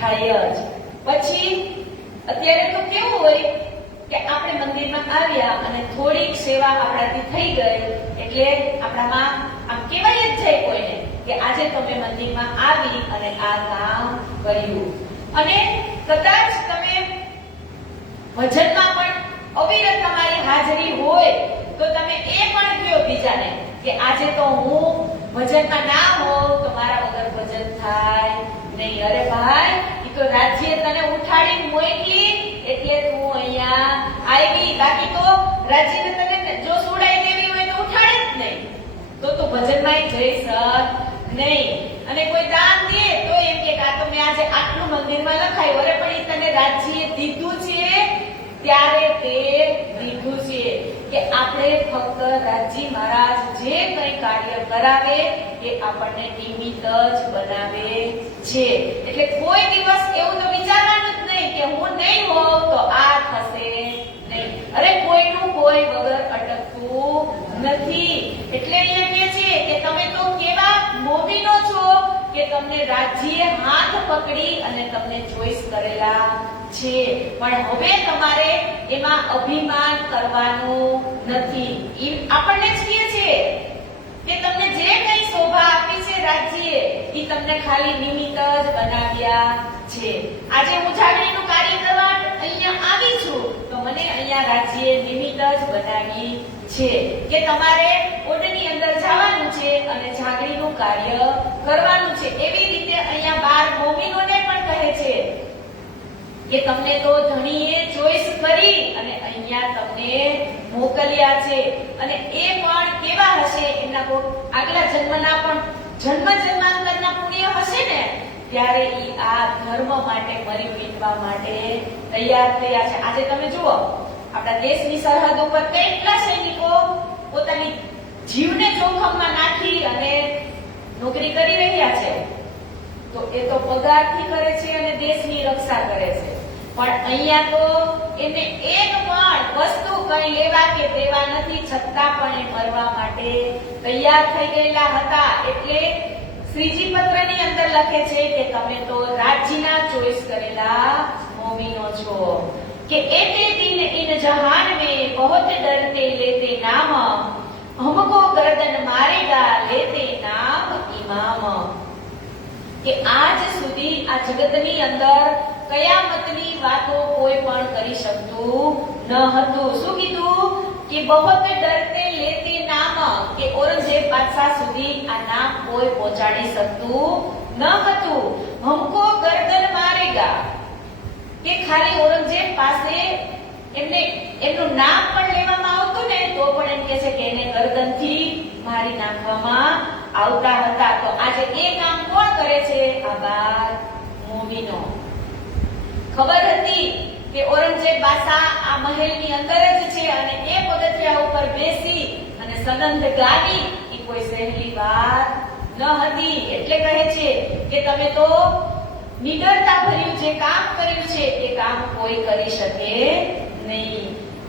થાય જ. પછી અત્યારે તો કેવું હોય કે આપણે મંદિરમાં આવ્યા અને થોડીક સેવા આપણાથી થઈ ગઈ એટલે આપણામાં આમ કહેવાય જ જાય કોઈને કે આજે તમે મંદિરમાં આવી અને આ કામ કર્યું. અને કદાચ તમે ભજનમાં પણ અવિરત તમારી હાજરી હોય તો તમે એ પણ કહો બીજાને કે આજે તો હું ભજનમાં ના હોઉં તો મારા વગર ભજન થાય નહીં. અરે ભાઈ, ઈ તો રાજ્ય તને ઉઠાડીને મોકલી એટલે તું અહીંયા આવી. બાકી તો રાજ્યને તને જો સુડાઈ દેવી હોય તો ઉઠાડે જ નહીં. તો તું ભજનમાં જઈ શક નહીં. અને કોઈ દાન દે તો એમ કે આ તો મેં આજે આટલું મંદિરમાં લખાયું. અરે પણ ઈ તને રાજ્યએ દીધું છે ત્યારે તે દીધું છે. કે આપણે ફક્ત રાજી મહારાજ જે કંઈ કાર્ય કરાવે એ આપણને નિમિત્ત જ બનાવે છે. એટલે કોઈ દિવસ એવું તો વિચારવાનું જ નહીં કે હું નહીં હોઉં તો આ થશે નહીં. અરે કોઈનું કોઈ વગર અટકતું નથી. એટલે અહીંયા કહે છે કે તમે તો કેવા મોમીનો છો કે તમને રાજ્યએ હાથ પકડી અને તમને ચોઈસ કરેલા છે. પણ હવે તમારે એમાં અભિમાન કરવાનું નથી. આપણને જ કહે છે કે તમને જે કંઈ શોભા આપી છે રાજ્યએ એ ઈ તમને ખાલી નિમિત્ત જ બનાવ્યા છે. આજે હું જાગણીનું કાર્ય કરવા અહીંયા આવી છું તો મને અહીંયા રાજ્યે નિમિત્ત જ બનાવી છે કે તમારે ઓડની અંદર જવાનું છે અને જાગણીનું કાર્ય કરવાનું છે. એવી રીતે અહીંયા 12 મોમીનોને પણ કહે છે કે તમને તો ધણીએ ચોઈસ કરી અને અહીંયા તમને મોકલ્યા છે. અને એ પણ કેવા હશે? એમના આગલા જન્મના પણ જન્માંતરના પુણ્ય હશે ને, ત્યારે ઈ આ ધર્મ માટે મરી મીટવા માટે તૈયાર થયા છે. આજે તમે જુઓ આપણા દેશની સરહદ ઉપર કેટલા સૈનિકો પોતાની જીવને જોખમમાં નાખી અને નોકરી કરી રહ્યા છે. તો એ તો પગારથી કરે છે અને દેશની રક્ષા કરે છે. પણ અહીંયા તો એને એક પણ વસ્તુ કઈ લેવા કે દેવા નથી, છતાં પણ એ મરવા માટે તૈયાર થઈ ગયેલા હતા. એટલે શ્રીજી પત્રની અંદર લખે છે કે તમે તો રાજ્યના ચોઈસ કરેલા મોમીનો છો. કે એતે દિન ઇન જહાન में बहुत डरते लेते नाम, हमको गर्दन मारेगा लेते नाम इमाम. કે આજ સુધી આ જગતની અંદર કયામતની વાતો કોઈ પણ કરી શકતું ન હતું. શું કીધું? કે બહોત ડરતે લેતે નામ, કે ઔરંગઝેબ બાદશાહ સુધી આ નામ કોઈ પહોંચાડી શકતું ન હતું. હમકો ગરદન મારેગા, કે ખાલી ઔરંગઝેબ પાસે એમનું નામ પણ લેવામાં આવતું ને તો પણ એમ કહે છે કે એને ગરદનથી મારી નાખવામાં આવતા હતા. તો આજે એ કામ કોણ કરે છે? આ 12 મોમીનો. ખબર હતી કે ઔરંગઝેબ બાદશાહ આ મહેલની અંદર જ છે અને એ પગથિયા ઉપર બેસી અને સનંદ ગાવી એ કોઈ સહેલી વાત ન હતી. એટલે કહે છે કે તમે તો નિડરતા ભર્યું જે કામ કર્યું છે એ કામ કોઈ કરી શકે નહીં.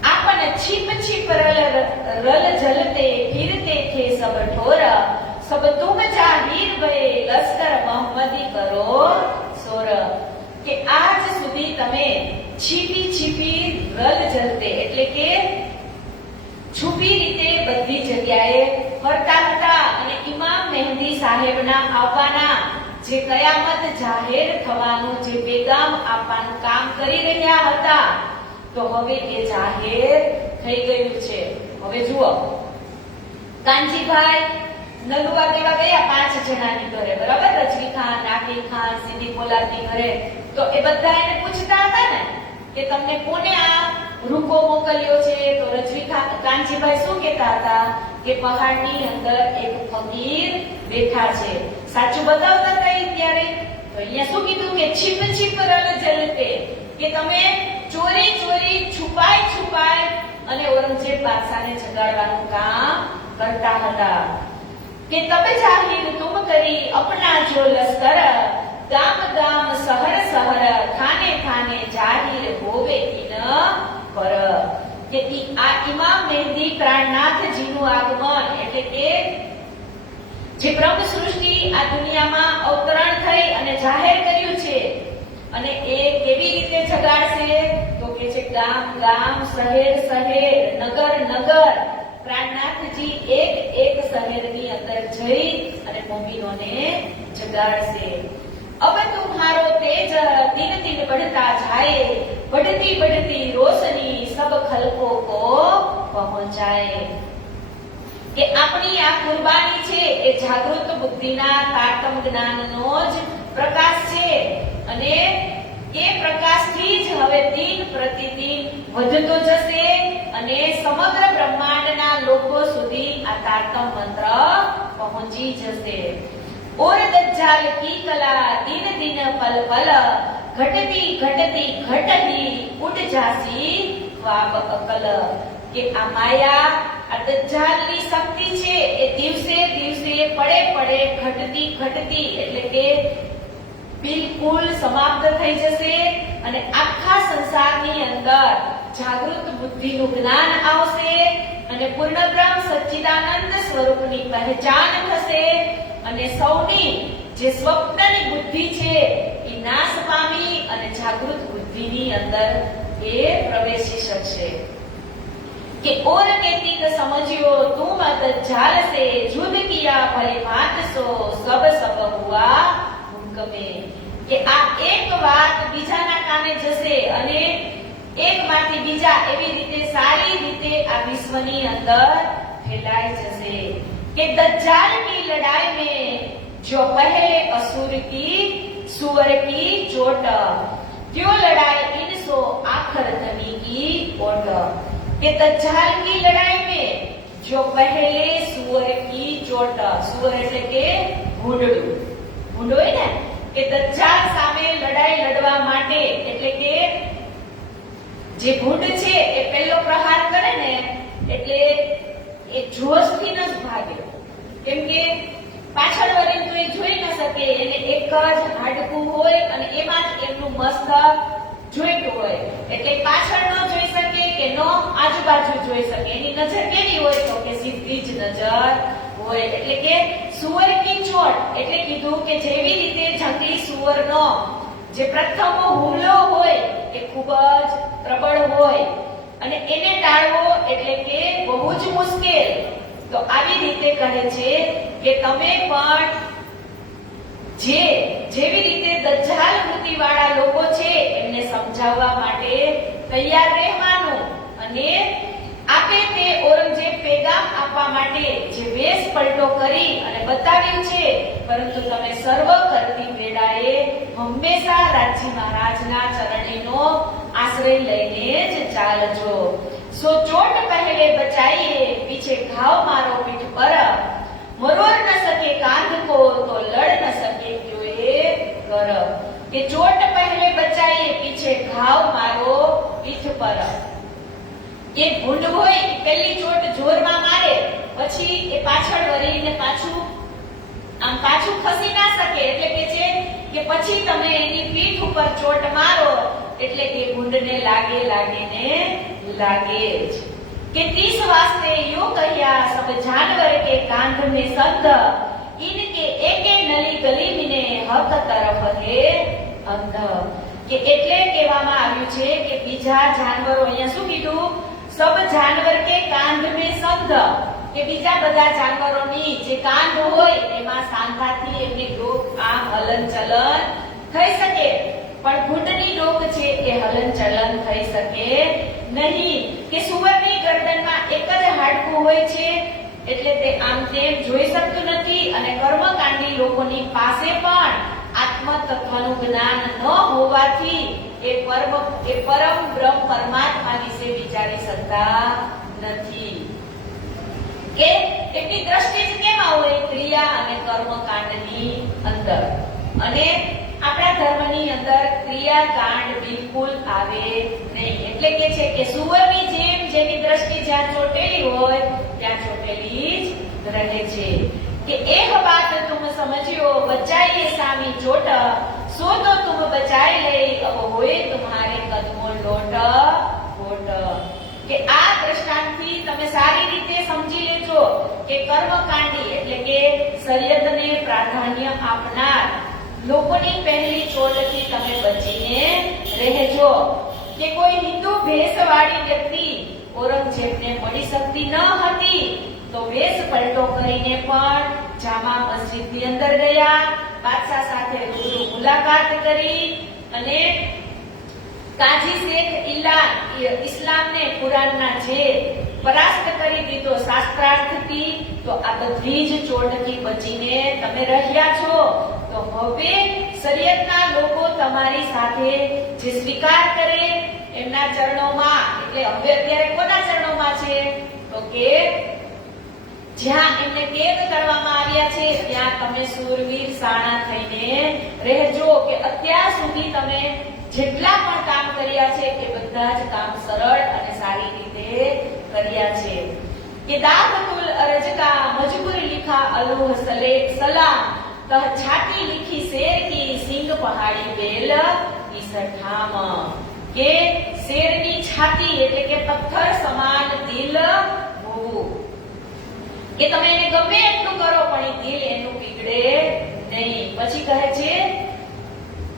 આપન છીપ છીપ રલ જલતે ફિરતે થે સબ ઠોર, સબ તુમ જાહીર ભય લશ્કર મોહમ્મદી કરો સોર. કે આજ સુધી તમે છીપી છીપી રલ જલતે એટલે કે છુપી રીતે બધી જગ્યાએ ફરતા હતા અને ઇમામ મહેદી સાહેબના આવવાના જે કયામત જાહેર થવાનું જે પેગામ આપવાનું કામ કરી રહ્યા હતા તો હવે એ જાહેર થઈ ગયું છે. હવે જુઓ, કાનજીભાઈ નલુવા દેવા ગયા 5 જણાની ઘરે, બરાબર? રજવી ખાન, નાકી ખાન, સીધી પોલાદની ઘરે. તો એ બધા એને પૂછતા હતા ને કે તમને કોને આ રૂકો મોકલ્યો છે? તો રજવી ખાન, કાનજીભાઈ શું કહેતા હતા કે પહાડની અંદર એક ફકીર બેઠા છે. સાચું બતાવતા હતા ત્યારે. તો અહીંયા શું કીધું કે છીપ છીપ રલ જલતે, કે તમે ચોરી ચોરી છુપાઈ છુપાઈ અને ઔરંગઝેબ બાદશાહને જગાડવાનું કામ કરતા હતા. કે તબ જાહિર તુમ કરી અપના જો લશ્કર, ગામ ગામ શહર શહર થાને થાને જાહિર હોવે તીન પર. કે આ ઇમામ મહેદી પ્રાણનાથજીનું આગમન એટલે કે જે બ્રહ્મ સૃષ્ટિ આ દુનિયામાં અવતરણ થઈ અને જાહેર કર્યું છે અને એ કેવી રીતે જગાડશે? તો કે છે ગામ ગામ શહેર શહેર નગર નગર પ્રાણનાથજી એક એક શહેરની અંદર જઈ અને મોમીનોને જગાડશે. अब तुम्हारो तेज दिन दिन बढ़ता जाए, बढ़ती बढ़ती रोशनी सब खलकों को पहुंचाए. કે આપણી આ કુરબાની છે એ જાગૃત બુદ્ધિના તારતમ જ્ઞાનનો જ પ્રકાશ છે અને એ પ્રકાશથી જ હવે દિન પ્રતિદિન વધતો જશે અને સમગ્ર બ્રહ્માંડના લોકો સુધી આ તારતમ મંત્ર પહોંચી જશે. और दज्जाल की कला दिन दिन पल पल, घटती घटती घट ही उठ जासी ख्वाब अकल. કે આ માયા આ દજ્જાલની શક્તિ છે એ દિવસે દિવસે પડે પડે ઘટતી ઘટતી એટલે કે બિલકુલ સમાપ્ત થઈ જશે અને આખા સંસારની અંદર જાગૃત બુદ્ધિનું જ્ઞાન આવશે અને પૂર્ણ બ્રહ્મ સચ્ચિદાનંદ સ્વરૂપની પહેચાન થશે અને સૌની જે સ્વપ્નની બુદ્ધિ છે એ નાશ પામી અને જાગૃત બુદ્ધિની અંદર એ પ્રવેશી શકશે. कि और कहती समझियो तुम दज्जाल से युद्ध किया भले भात सो सब सब हुआ हुक्म में કે આ એક વાત બીજાના કાને જશે અને એક માંથી બીજા એવી રીતે સારી રીતે આ વિશ્વની અંદર ફેલાઈ જશે કે दज्जाल की लड़ाई में जो पहले असुर की सुअर की चोट त्यो लड़ाई इनसो आखर तमी की ओट कि दज्जाल की लड़ाई में जो पहले सुअर की चोट सुअर એટલે કે ભૂંડડું ભૂંડો હોય ને કે દજ્જાલ સામે લડાઈ લડવા માટે એટલે કે જે ભૂંડ છે એ પહેલો પ્રહાર કરે ને એટલે એ જોશથી ન ભાગે કેમ કે પાછળ વળીને તો એ જોઈ ન શકે એને એક જ હાડકું હોય અને એમાં જ એમનું મસ્તક જોઈતું હોય એટલે પાછળ ન જોઈ શકે કે ન આજુબાજુ જોઈ શકે એની નજર કેવી હોય તો કે સીધી જ નજર હોય એટલે કે સુવર કી ચોટ એટલે કીધું કે જેવી રીતે જંગલી સુવરનો જે પ્રથમ હુમલો હોય એ ખૂબ જ પ્રબળ હોય અને એને ટાળવો એટલે કે બહુ જ મુશ્કેલ તો આવી રીતે કહે છે કે તમે પણ જેવી રીતે દજ્જાલ વૃત્તિવાળા લોકો છે એમને સમજાવવા માટે તૈયાર રહેવાનું અને આપે તે ઔરંગઝેબ પેગામ આપવા માટે જે વેશ પલટો કરી અને બતાવ્યું છે પરંતુ તમે સર્વ કરતી વેળાએ હંમેશા રાજ્ય મહારાજના ચરણીનો આશ્રય લઈને જ ચાલજો સો ચોટ પહેલે બચાઈએ પીછે ઘાવ મારો પીઠ પર મરોર ન સકે કાંધ કો તો લડ ન સકે ક્યો એ કર કે ચોટ પહેલે બચાઈએ પીછે ઘાવ મારો પીઠ પર એ ભૂંડ હોય એ પહેલી ચોટ જોરમાં મારે પછી એ પાછળ વળીને પાછું ખસી ના શકે એટલે કે છે કે પછી તમે એની પીઠ ઉપર ચોટ મારો એટલે કે ભૂંડને લાગે જ કે 30 વાસ્તે યો કહ્યા સબ જાનવર કે કાંધ में संध इनके एके नली गली मिने हक तरफ है अंध કે એટલે કહેવામાં આવ્યું છે કે બીજા જાનવરો અહીંયા શું કીધું सब जानवर के कांध में संध કે બીજા બધા જાનવરોની જે કાંધ હોય એમાં સાંધાથી એમની ડોક આમ હલનચલન થઈ શકે પણ ભૂંડની ડોક છે એ હલનચલન થઈ શકે નહીં કે સુવરની ગરદનમાં એક જ હાડકું હોય છે એટલે તે આમ તેમ જોઈ શકતું નથી અને કર્મકાંડી લોકોની પાસે પણ આત્મ તત્વનું જ્ઞાન ન હોવાથી એ પરમ બ્રહ્મ પરમાત્મા વિશે વિચારી શકતા નથી કે એમની દ્રષ્ટિ જ કેમ હોય ક્રિયા અને કર્મકાંડની અંદર અને આપણા ધર્મની અંદર ક્રિયાકાંડ બિલકુલ આવે નહીં એટલે કે છે કે સુવરની જેમ જેની દ્રષ્ટિ જ્યાં ચોટેલી હોય ત્યાં ચોટેલી જ રહે છે कि एक बात तुम समझियो बचाइए सामी चोट सो तो तुम बचाई ले अब होए तुम्हारे कदमों लोट होट કે આ દ્રષ્ટાંતથી તમે સારી રીતે સમજી લેજો કે કર્મકાંડી એટલે કે શરીયતને પ્રાધાન્ય આપનાર લોકોની પહેલી ચોટથી તમે બચીને રહેજો કે કોઈ હિન્દુ ભેષવાળી વ્યક્તિ ઔરંગઝેબને મળી શકતી ન હતી તો વેશ પલટો કરીને પણ જામા મસ્જિદની અંદર ગયા બાદશાહ સાથે રૂબરૂ મુલાકાત કરી અને કાજી શેખ ઇસ્લામને કુરાનના જે પરાસ્ત કરી દીધો શાસ્ત્રાર્થથી તો આ બધી જ ચોટથી બચીને તમે રહ્યા છો તો હવે શરીયતના લોકો તમારી સાથે જે સ્વીકાર કરે એમના ચરણોમાં એટલે હવે અત્યારે કોના ચરણોમાં છે તો કે જ્યાં એમને કેદ કરવામાં આવ્યા છે ત્યાં તમે શૂરવીર સાણા થઈને રહેજો કે અત્યાર સુધી તમે જેટલા પણ કામ કર્યા છે એ બધા જ કામ સરળ અને સારી રીતે કર્યા છે કે દાવતુલ અરજ કા મજબૂર लिखा अलूह सले सलाम कह छाती लिखी शेर की सिंग पहाड़ी बेल ईसठाम કે શેરની છાતી એટલે કે પથ્થર સમાન દિલ હોવું કે તમે એને ગમે એટલું કરો પણ એ દિલ એનું પીગળે નહીં પછી કહે છે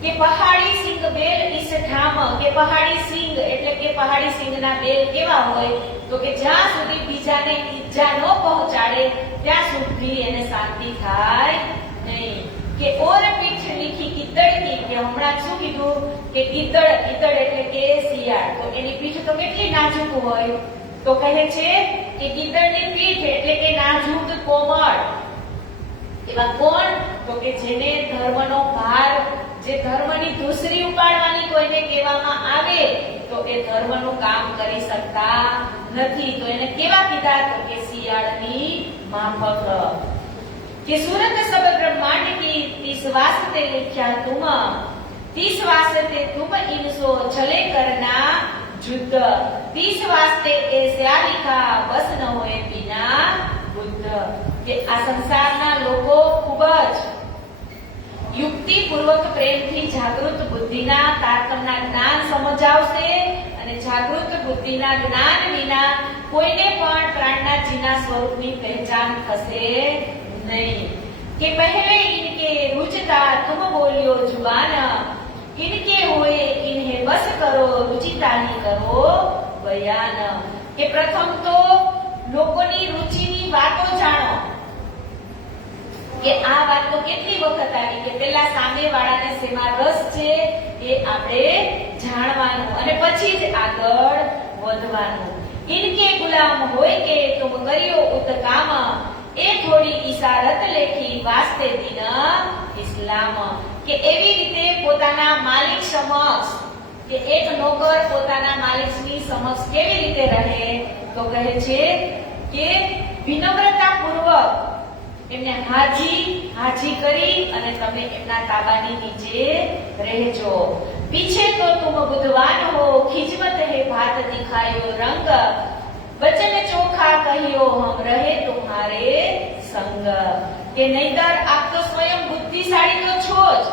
કે પહાડી સિંહ સિંગ બેલ ઇસ ઠામ કે પહાડી સિંગ એટલે કે પહાડી સિંગના બેલ કેવા હોય તો કે જ્યાં સુધી બીજાને ઈજા ન પહોંચાડે ત્યાં સુધી એને શાંતિ થાય નહીં. કે ઓર પીઠ લીખી ગીદડ કી કે હમણાં શું કીધું કે ગીદડ એટલે કે શિયાળ તો એની પીઠ તો કેટલી નાજુક હોય તો કહે છે કે ગીદડની પીઠ એટલે કે નાજુક કોમળ. એવા કોણ તો કે જેને ધર્મનો ભાર જે ધર્મની ધૂસરી ઉપાડવાની કોઈને કહેવામાં આવે તો એ ધર્મનું કામ કરી શકતા નથી. તો એને કેવા કીધા તો કે શિયાળની માફક. कि सूरत सब ब्रह्मांड की 30 वास्ते लिख्या तुम 30 वास्ते तुम इनसो चले करना जुद्ध 30 वास्ते ऐसा लिखा बस न होए बिना बुद्ध. કે આ સંસારના લોકો ખૂબ જ યુક્તિ પૂર્વક પ્રેમથી જાગૃત બુદ્ધિના તારતમના જ્ઞાન સમજાવશે અને જાગૃત બુદ્ધિના જ્ઞાન વિના કોઈને પણ પ્રાણના જીના સ્વરૂપની પહેચાન થશે नहीं. कि पहले इनके रुचता तुम बोलियो जुबान इनके हुए इन्हें बस करो रुचिता ही करो बयान. कि प्रथम तो लोकोनी रुचिनी वातो जाणो કે આ વાત તો કેટલી વખત આવી કે પેલા સામેવાળાને શેમાં રસ છે એ આપણે જાણવાનું અને પછી જ આગળ વધવાનું. इनके गुलाम होय के तुम करियो उत काम એ થોડી ઈશારત લેખી વાસ્તે દિન ઇસ્લામ. કે એવી રીતે પોતાના માલિક સમક્ષ કે એક નોકર પોતાના માલિકની સમક્ષ કેવી રીતે રહે તો કહે છે કે વિનમ્રતા પૂર્વક એમને હાજી કરી અને તમે એમના તાબાની નીચે રહેજો. પીછે તો તુમ બુદ્ધવાન હો ખિજમત હે ભાત દિખાયો રંગ वचन चोखा कहियो हम रहे तुम्हारे संग. કે નહીતર આપ તો સ્વયં બુદ્ધિશાળી તો છો જ.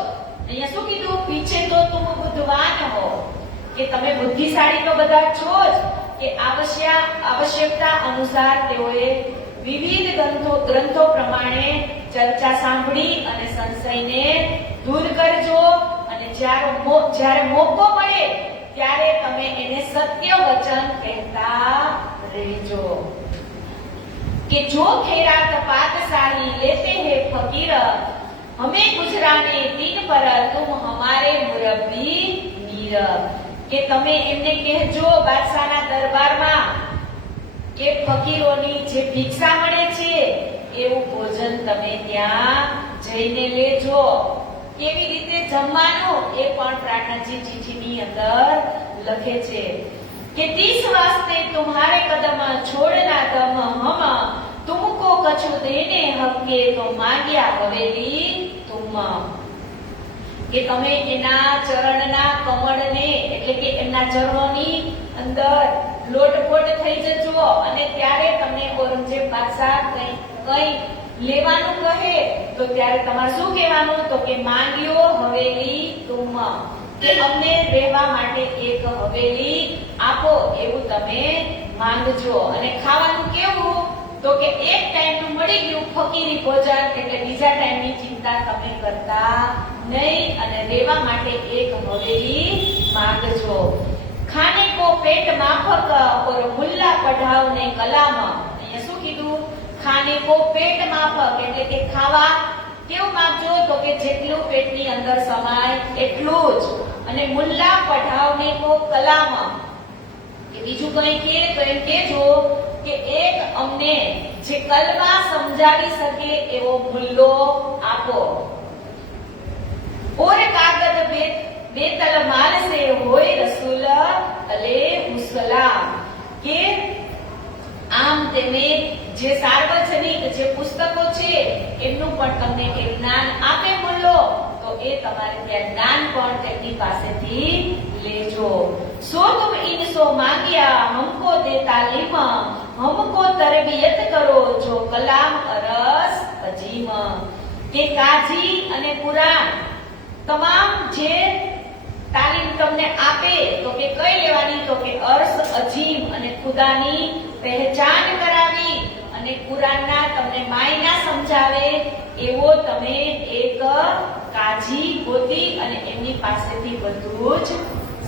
અહીંયા શું કીધું પીછે તો તુમ બુદ્ધવાન હો કે તમે બુદ્ધિશાળી તો બધા છો જ. કે આવશ્યકતા અનુસાર તેઓએ વિવિધ ગ્રંથો પ્રમાણે ચર્ચા સાંભળી અને સંશયને દૂર કરજો અને જ્યારે મોકો મળે ત્યારે તમે એને સત્ય વચન કહેતા રહેજો. कि जो खैरात पातशाही लेते हैं फकीर हमें गुजराने दिन पर तुम हमारे मुरब्बी मीर. કે તમે એમને કહેજો બાદશાહના દરબારમાં કે ફકીરોની જે ભિક્ષા મળે છે એવું ભોજન તમે ત્યાં જઈને લેજો. કેવી રીતે જમવાનું એ પણ પ્રાર્થનાજી ચિઠ્ઠીની અંદર લખે છે कि 30 वास्ते तुम्हारे कदम छोड़ना दम हम तुमको कछु देने हके तो मांग्या हवेली तुम. કે તમે એના ચરણના કમળને એટલે કે એમના ચરણોની અંદર લોટપોટ થઈ જજો અને ત્યારે તમને ઔરંગઝેબ બાદશાહ કઈ લેવાનું કહે તો ત્યારે તમારે શું કહેવાનું તો કે માંગ્યો હવેલી તુમ. કે અમને રહેવા માટે એક હવેલી આપો એવું તમે માંગજો. અને ખાવાનું કેવું તો કે એક ટાઈમનું મળી ગયું ફકીરી ભોજન એટલે બીજા ટાઈમની ચિંતા તમે કરતા નહીં અને રહેવા માટે એક હવેલી માંગજો. ખાને કો પેટ માફક ઓર મુલ્લા પઢાવને કલામ. અહીંયા શું કીધું ખાને કો પેટ માફક એટલે કે ખાવા કેવું માંગજો તો કે જેટલું પેટની અંદર સમાય એટલું જ. અને મુલ્લા પઢાવને કો કલામ કે બીજું કઈ કે તો એમ કેજો કે એક અમને જે કલમા સમજાવી શકે એવો મુલ્લો આપો. ઓર કાગદ બેતલ માલ સે હોય રસૂલ અલૈહિસ્સલામ. કે આમ તમે જે સાર્વજનિક જે પુસ્તકો છે એમનું પણ તમને એ જ્ઞાન આપે મુલ્લો તો એ તમારે ત્યાં જ્ઞાન પણ તેમની પાસેથી લેજો. સો તુમ ઇનસો માંગ્યા હમકો દે તાલીમ હમકો તરબિયત કરો જો કલામ અરસ અજીમ. કે કાજી અને કુરાન તમામ જે તાલીમ તમને આપે તો કે કઈ લેવાની તો કે અર્શ અજીમ અને ખુદાની પહેચાન કરાવી અને કુરાનના તમને માયના સમજાવે એવો તમે એક કાજી ગોતી અને એમની પાસેથી બધું જ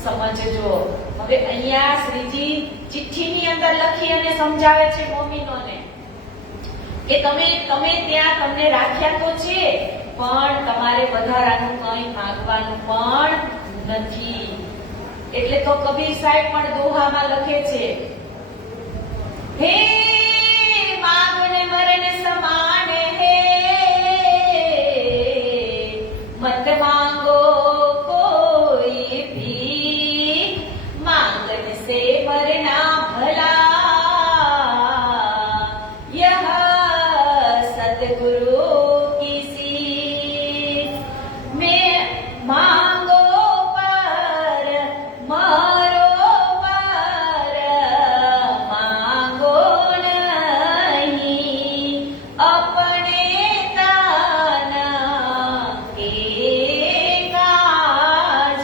સમજજો. હવે અહીંયા શ્રીજી ચિઠ્ઠીની અંદર લખી અને સમજાવે છે મોમીનોને કે તમે ત્યાં તમને રાખ્યા તો છે, પણ તમારે વધારાનું કંઈ માંગવાનું પણ નથી. એટલે તો કબીર સાહેબ પણ દોહામાં લખે છે, હે માંગને મરન સમાન હે, મત માંગો કોઈ ભીખ, માંગન સે મरना भला, यह सतगुरु की सीख. मैं मांगो पर मारो पर मांगो नहीं, अपने ताना के काज,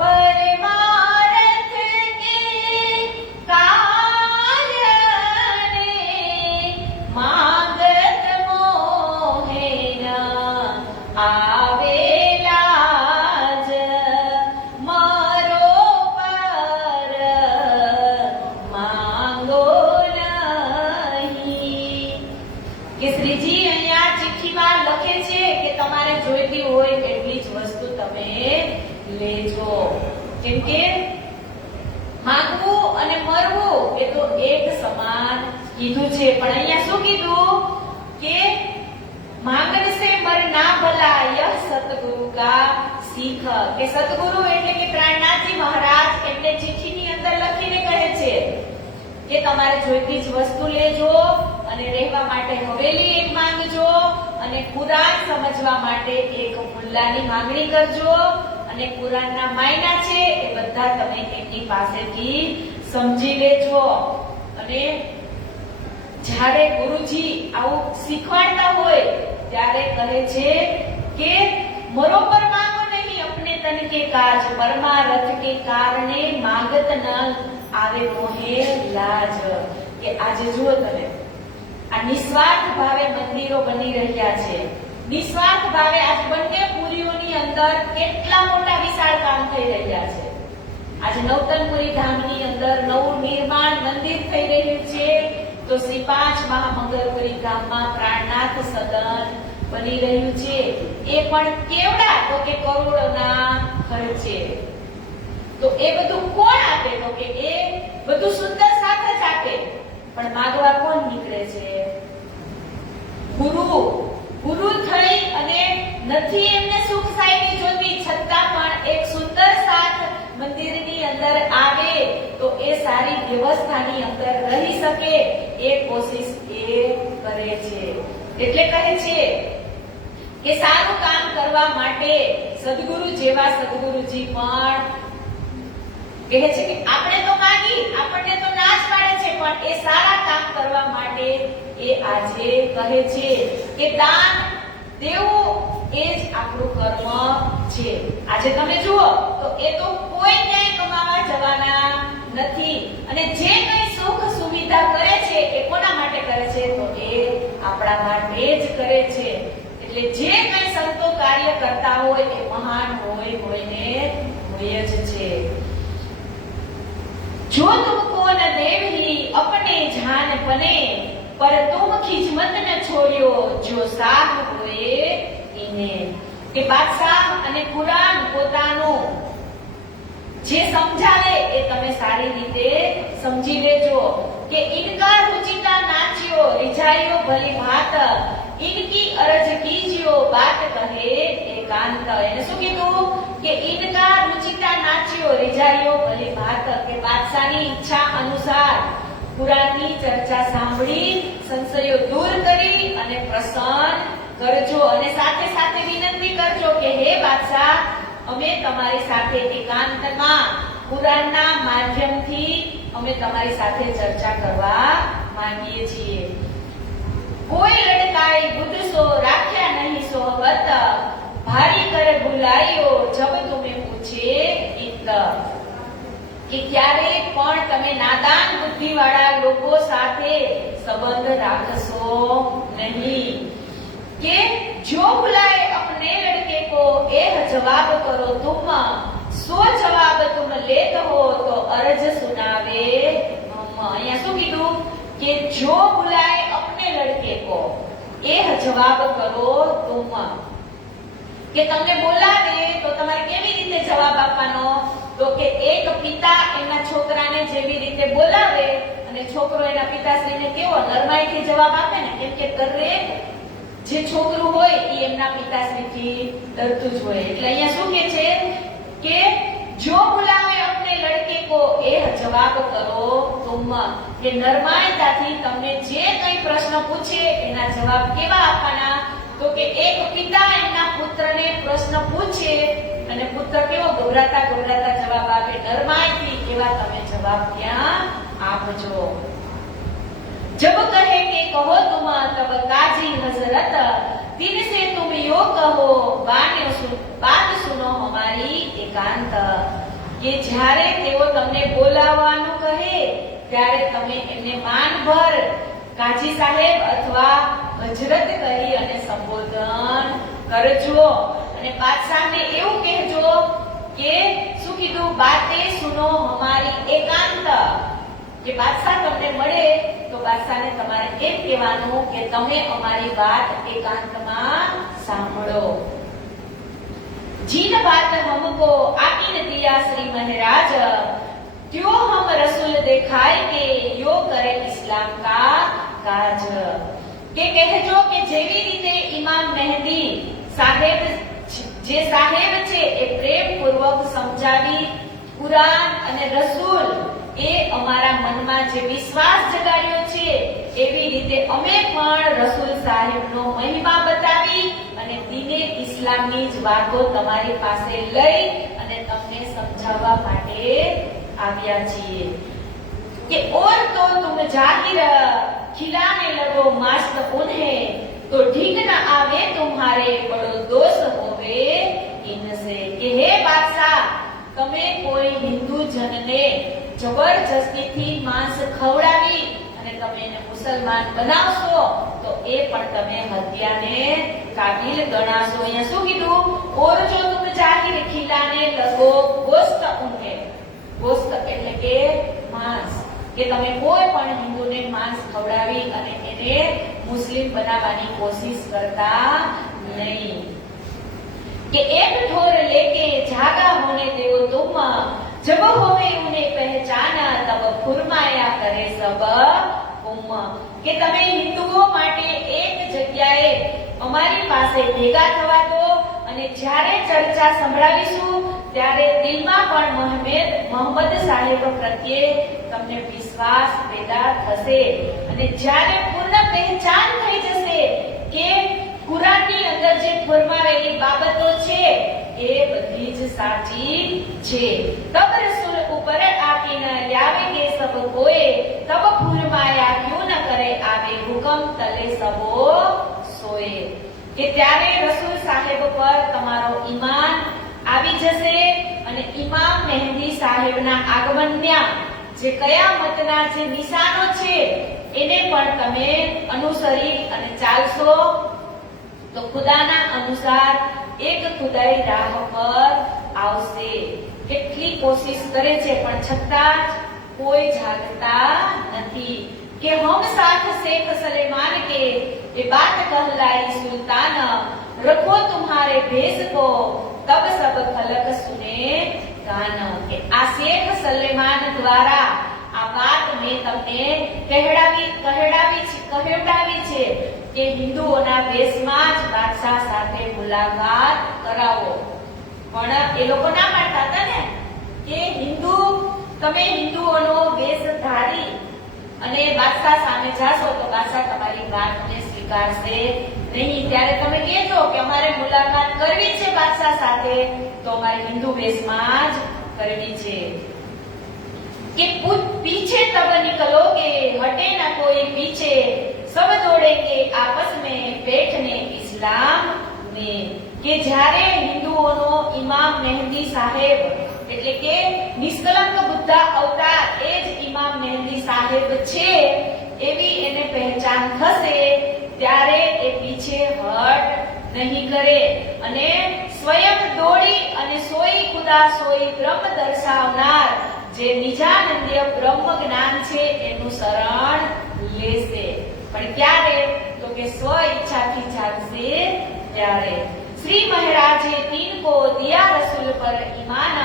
परमार्थ के काजने मांगत मोहे न आवेला જ, મારો પર માંગો નહીં. કે શ્રીજી અહીંયા ચિઠ્ઠીમાં લખે છે કે તમારે જોઈતી હોય એટલી જ વસ્તુ તમે લેજો. કેમ કે માંગવું અને મરવું એ તો એક સમાન કીધું છે, પણ અહીંયા શું કીધું કે માંગન સે મરના ભલા, યહ સતગુરુ કા શીખ. કે સતગુરુ એટલે કે પ્રાણનાથજી મહારાજ એમને ચિઠ્ઠીની અંદર લખીને કહે છે કે તમારે જોઈતી જ વસ્તુ લેજો અને રહેવા માટે હવેલી એક માંગજો અને કુરાન સમજવા માટે એક મુલ્લાની માંગણી કરજો અને કુરાનના માયના છે એ બધા તમે એમની પાસેથી સમજી લેજો. અને જ્યારે ગુરુજી આવું શીખવાડતા હોય ત્યારે કહે છે કે મરો પર માંગો નહીં, अपने तन के काज, परमारथ के कारणे मांगत न આવે મોહે લાજ. કે આજે જુઓ તમે આ નિસ્વાર્થ ભાવે મંદિરો બની રહ્યા છે, નિસ્વાર્થ ભાવે આજ બંને પુરીઓની અંદર કેટલા મોટા વિશાળ કામ થઈ રહ્યા છે. આજે નવતનપુરી ધામની અંદર નવું નિર્માણ મંદિર થઈ રહ્યું છે, તો શ્રી 5 મહામંગલપુરી ગામમાં પ્રાણનાથ સદન બની રહ્યું છે. એ પણ કેવડા તો કે કરોડોના ખર્ચે. તો એ બધું કોણ આપે તો કે એ બધું સુંદર સાથે જ આપે, પણ માગવા કોણ નીકળે છે? ગુરુ. ગુરુ થઈ અને નથી એમને સુખ સાઈની જોતી, છતાં પણ એક સુંદર સાથ મંદિરની અંદર આવે તો એ સારી વ્યવસ્થાની અંદર રહી શકે એ કોશિશ એ કરે છે. એટલે કહે છે કે સારું કામ કરવા માટે સદગુરુ જેવા સદગુરુજી પણ કહે છે કે આપણે તો માંગી, આપણને તો ના જ પાડે છે, પણ એ સારા કામ કરવા માટે એ આજે કહે છે કે દાન દેવું એ જ આપણું કર્મ છે. આજે તમે જુઓ તો એ તો કોઈ ક્યાંય કમાવા જવાના નથી, અને જે કઈ સુખ સુવિધા કરે છે એ કોના માટે કરે છે તો એ આપણા માટે જ કરે છે. એટલે જે કઈ સંતો કાર્ય કરતા હોય એ મહાન હોયને હોય જ છે. जो तुमको न देवही अपने जान बने, पर तुम खिजमत न छोड़्यो जो साह होए इने. કે બાદશાહ અને કુરાન પોતાનું જે સમજાવે એ તમે સારી રીતે સમજી લેજો. કે ઇનકા રૂચિતા નાચ્યો રીઝાયો ભલી ભાત, ઇનકી અરજ કીજ્યો બાત કહે એકાંત. એને શું કીધું કે ઇનકા રૂચિતા નાચ્યો રીઝાયો ભલી ભાત, કે બાદશાહની ઈચ્છા અનુસાર કુરાનની ચર્ચા સાંભળી સંશયો દૂર કરી અને પ્રસન્ન કરજો, અને સાથે સાથે વિનંતી કરજો કે હે બાદશાહ, અમે તમારી સાથે એકાંતમાં કુરાનના માધ્યમથી અમે તમારી સાથે ચર્ચા કરવા માંગીએ છીએ. કોઈ લડકાઈ બુદ્ધ સો રાખ્યા નહીં સોહબત, ભારી કર ભૂલાયો જબ તુમે પૂછે ઇત. કે ક્યારે પણ તમે નાદાન બુદ્ધિવાળા લોકો સાથે સંબંધ રાખશો નહીં. કે જો ભૂલાય अपने लड़के को यह जवाब करो तुम, सो जवाब तुम लेत हो तो अर्ज सुनावे हम। અહીંયા શું કીધું કે જો बुलाए अपने लड़के को यह जवाब करो तुम, કે તમને બોલાવે તો તમારે કેવી રીતે જવાબ આપવાનો? તો કે એક પિતા એના છોકરાને જેવી રીતે બોલાવે અને છોકરો એના પિતાશ્રીને કેવો નરમાઈથી જવાબ આપે ને, કેમ કે દરેક જે છોકરું હોય એ એમના પિતાશ્રીથી ડરતું જ હોય. એટલે અહીંયા શું કે છે કે જો બોલાવે अपने लड़के को यह जवाब करो तुम, કે નરમાઈતાથી તમને જે કંઈ પ્રશ્ન પૂછે એના જવાબ કેવા આપવાના? તો કે એક પિતા એના પુત્રને પ્રશ્ન પૂછે અને પુત્ર કેવો ગભરાતા જવાબ આપે નરમાઈથી, એવા તમે જવાબ ત્યાં આપજો. जब कहे कि कहो तुम तब काजी हजरत, दिन से तुम यो कहो बात सुनो हमारी एकांत. કે જ્યારે તેઓ તમને બોલાવવાનું કહે ત્યારે તમે એમને માનભર કાજી સાહેબ અથવા હજરત કહી અને સંબોધન કરજો. અને બાદશાહને એવું કહેજો કે શું કીધું? બાતે સુનો હમારી એકાંત, કે બાદશાહ તમને મળે તો બાદશાહને તમારે એમ કહેવાનું કે તમે અમારી વાત એકાંતમાં સાંભળો. जिन बात हमको आकीन दिया श्री महाराज, त्यो हम रसूल देखाएंगे यो करे इस्लाम का काज. કે કહેજો કે જેવી રીતે ઇમામ મહેદી સાહેબ જે સાહેબ છે એ પ્રેમપૂર્વક સમજાવી કુરાન અને રસૂલ એ અમારા મનમાં જે વિશ્વાસ જગાડ્યો છે એવી રીતે અમે પણ રસૂલ સાહેબનો મહિમા બતાવી અને દીને ઇસ્લામની જ વાતો તમારી પાસે લઈ અને તમને સમજાવવા માટે આવ્યા છીએ. કે ઓર તો તુમ જાહિર खिलाने लगो मस्त उन्हें तो ठीक न आवे तुम्हारे बड़ो दोष होवे इनसे. કે હે બાદશાહ, તમે કોઈ હિન્દુ જનને જબરજસ્તીથી માંસ ખવડાવી અને તમે એને મુસલમાન બનાવશો તો એ પણ તમે હત્યાને કાબિલ ગણાશો. અહીંયા શું કીધું? ઓર જો તુમ જાહિર ખિલાને લગો ગોસ્ત ઉન્હેं, ગોસ્ત એટલે કે માંસ, કે તમે કોઈ પણ હિન્દુને માંસ ખવડાવી અને એને મુસ્લિમ બનાવવાની કોશિશ કરતા નહીં. કે એક ઠોર લેકે જાગા હોને દેવો તુમ, जब होवे उन्हें पहचाना तब फुरमाया करे सब उम्म. કે તમે હિન્દુઓ માટે એક જગ્યાએ અમારી પાસે ભેગા થવા દો અને જ્યારે ચર્ચા સંભળાવીશું ત્યારે દિલમાં પણ મોહમ્મદ સાહેબ પ્રત્યે તમને વિશ્વાસ પેદા થશે. અને જ્યારે પૂર્ણ પહેચાન થઈ જશે કે કુરાનની અંદર જે ફરમાવેલી બાબતો છે એ બધી જ સાચી છે, તબ રસૂલ ઉપર આપીને લાવેગે સબ કોએ, તબ ફરમાયા ક્યું ન કરે આવે હુકમ તલે સબો સોએ. કે ત્યારે રસૂલ સાહેબ પર તમારો ઈમાન આવી જશે અને ઇમામ મહેદી સાહેબના આગમનના જે કયામતના જે નિશાનો છે એને પણ તમે અનુસરી અને ચાલશો તો ખુદાના અનુસાર એક ખુદાઈ રાહ પર આવશે. કેટલી કોશિશ કરે છે પણ છતાં કોઈ જાગતા નથી. કે હમ સાથ શેખ સલેમાન કે ये बात कहलाई सुल्तान, रखो तुम्हारे भेष को तब सब खलक सुने कान. કે આ શેખ સલેમાન દ્વારા આ વાત મેં તમને કહેવડાવી છે કે હિન્દુઓના વેશમાં જ બાદશાહ સાથે મુલાકાત કરાવો. પણ એ લોકો ના પાડતા હતા ને કે તમે હિન્દુઓનો વેશ ધારી અને બાદશાહ સામે જાશો તો બાદશાહ તમારી વાતને સ્વીકારશે નહીં. ત્યારે તમે કહેજો કે અમારે મુલાકાત કરવી છે બાદશાહ સાથે તો અમારે હિન્દુ વેશમાં જ કરવી છે. કે पीछे तब निकलोगे हटे ना कोई पीछे, सब दौड़ेंगे आपस में बैठने इस्लाम में. કે જ્યારે હિન્દુઓનો ઇમામ મહેદી સાહેબ એટલે કે નિષ્કલંક બુદ્ધા અવતાર એ જ ઇમામ મહેદી સાહેબ છે એવી એને પહેચાન થશે ત્યારે એ પીછે હટ નહીં કરે અને સ્વયં દોડી અને સોઈ ખુદા સોઈ બ્રહ્મ દર્શાવનાર જે નિજાનંદ્ય બ્રહ્મ જ્ઞાન છે એનું શરણ લેશે. પણ ક્યારે? તો કે સ્વ ઈચ્છાથી જાગશે ત્યારે. श्री महाराजे तीन को दिया रसूल पर ईमान,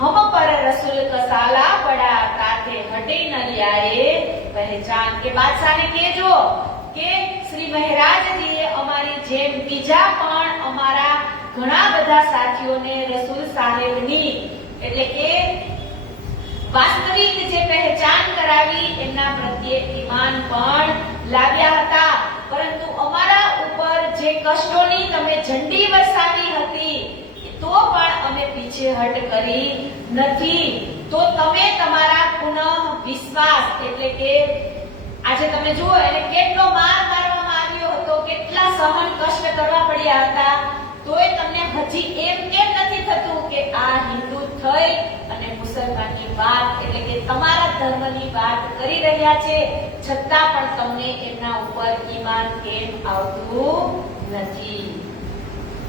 हम पर रसूल कसाला पड़ा ताथे हटे न लियाए पहचान. के बादशाह ने कहेजो કે શ્રી મહારાજજીએ અમારી જેમ બીજા પણ અમારા ઘણા બધા સાથીઓને રસૂલ સાહેબની એટલે કે વાસ્તવિક જે પહેચાન કરાવી એમના પ્રત્યે ઈમાન પણ લાવ્યા હતા. પરંતુ અમારા ઉપર જે કષ્ટોની તમે ઝંડી વરસાવી હતી તો પણ અમે પીછેહટ કરી નથી. તો તમે તમારા પુનઃ વિશ્વાસ એટલે કે આજે તમે જુઓ એને કેટલો માર મારવામાં આવ્યો હતો, કેટલા સહન કષ્ટ કરવા પડ્યા હતા, તોય તમને હજી એમ કેમ નથી થતું કે આ હિન્દુ થઈ અને મુસલમાનની વાત એટલે કે તમારા ધર્મની વાત કરી રહ્યા છે, છતાં પણ તમને એમના ઉપર ઈમાન કેમ આવતું નથી?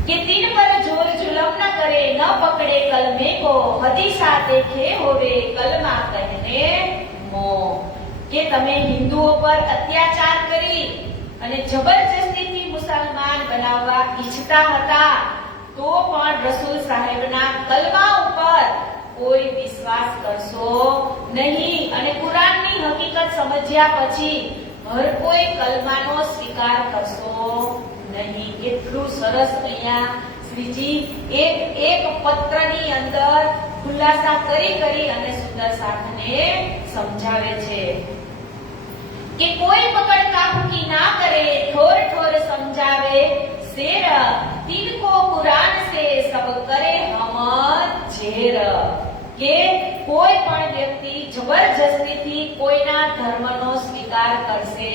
કે તીન પર જોર જુલમ ન કરે, ન પકડે કલમે કો, હદીસા દેખે હોવે કલમા કહેને મો. કે તમે હિન્દુઓ પર અત્યાચાર કરી અને જબરજસ્તીથી મુસલમાન બનાવવા ઈચ્છતા હતા, તો પણ રસૂલ સાહેબના કલમા ઉપર કોઈ વિશ્વાસ કરશો નહીં અને કુરાનની હકીકત સમજ્યા પછી હર કોઈ કલમાનો સ્વીકાર કરશો નહીં. કેટલું સરસ અહીંયા શ્રીજી એક પત્રની અંદર ખુલાસા કરી અને સુંદર સાથને સમજાવે છે કે કોઈ પકડ કાબુ કી ના કરે, ઠોર ઠોર સમજાવે શેર, તિनको कुरान से सब करे हम झेर. કે કોઈ પણ વ્યક્તિ જબરજસ્તીથી કોઈના ધર્મનો સ્વીકાર કરશે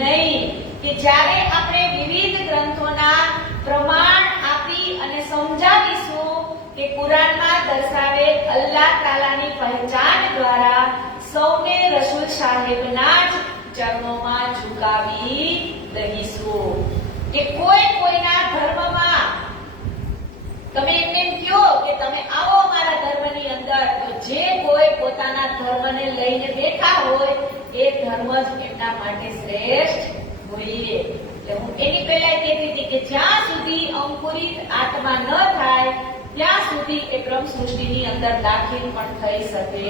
નહીં. કે જ્યારે આપણે વિવિધ ગ્રંથોના પ્રમાણ આપી અને સમજાવીશું કે કુરાનમાં દર્શાવે અલ્લાહ તાલાની પહેચાન દ્વારા સૌને રસૂલ સાહેબના જ ચરણોમાં ઝુકાવી દઈશું. કે કોઈ કોઈના ધર્મમાં તમે એમને કહો કે તમે આવો અમારા ધર્મની અંદર, તો જે કોઈ પોતાના ધર્મને લઈને બેઠા હોય એ ધર્મ જ એમના માટે શ્રેષ્ઠ હોય. એટલે હું એની પહેલા કહેતી હતી કે જ્યાં સુધી અંકુરિત આત્મા ન થાય ત્યાં સુધી એ બ્રહ્મ સૃષ્ટિની અંદર દાખલ પણ થઈ શકે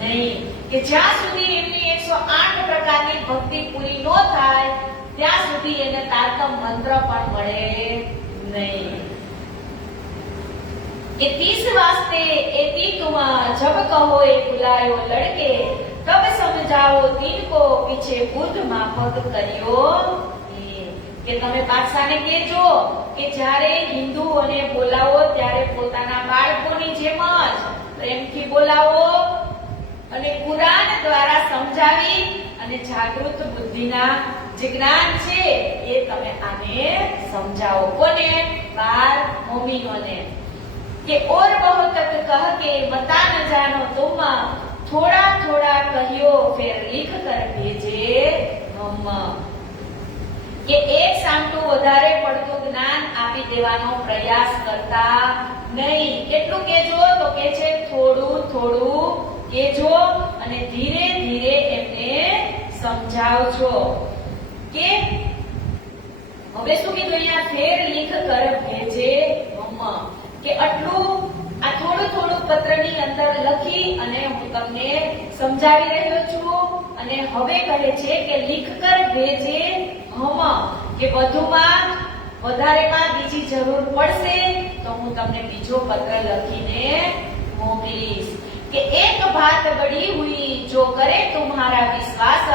નહીં. કે જ્યાં સુધી એમની 108 પ્રકારની ભક્તિ પૂરી ન થાય ત્યાં સુધી એને તારતમ મંત્ર પણ મળે નહીં. કે 30 વાસ્તે એતી તુમ જબ કહો એ બુલાયો લડકે, કબ સમજાવો તિनको પીછે બુદ્ધ માફક કર્યો. કે તમે બાદશાહને કહેજો કે જ્યારે હિન્દુઓને બોલાવો ત્યારે પોતાના બાળકોની જેમ જ પ્રેમથી બોલાવો અને કુરાન દ્વારા સમજાવી અને જાગૃત બુદ્ધિના જે જ્ઞાન છે એ તમે આને સમજાવો. કોને? 12 મોમીનોને. કે ઓર બહુ તક કહ કે બતા ન જાનો તુમ, થોડા થોડા કહ્યો ફિર લીખ કર ભેજે હમ. કે એક સામટું વધારે પડતું જ્ઞાન આપી દેવાનો પ્રયાસ કરતા નહીં. કેટલું કેજો? તો કે છે થોડું થોડું કેજો અને ધીરે ધીરે એમને સમજાવજો. કે હવે શું કીધું અહીંયા? ફેર લીખ કર ભેજે હમ. કે આટલું આ થોડું થોડું પત્રની અંદર લખી અને હું તમને સમજાવી રહ્યો છું. અને હવે કહે છે કે લીખ કર ભેજે હમ. કે વધુમાં વધારેમાં બીજી જરૂર પડશે તો હું તમને બીજો પત્ર લખીને મોકલીશ. કે એક बात बड़ी हुई जो करे तुम्हारा विश्वास,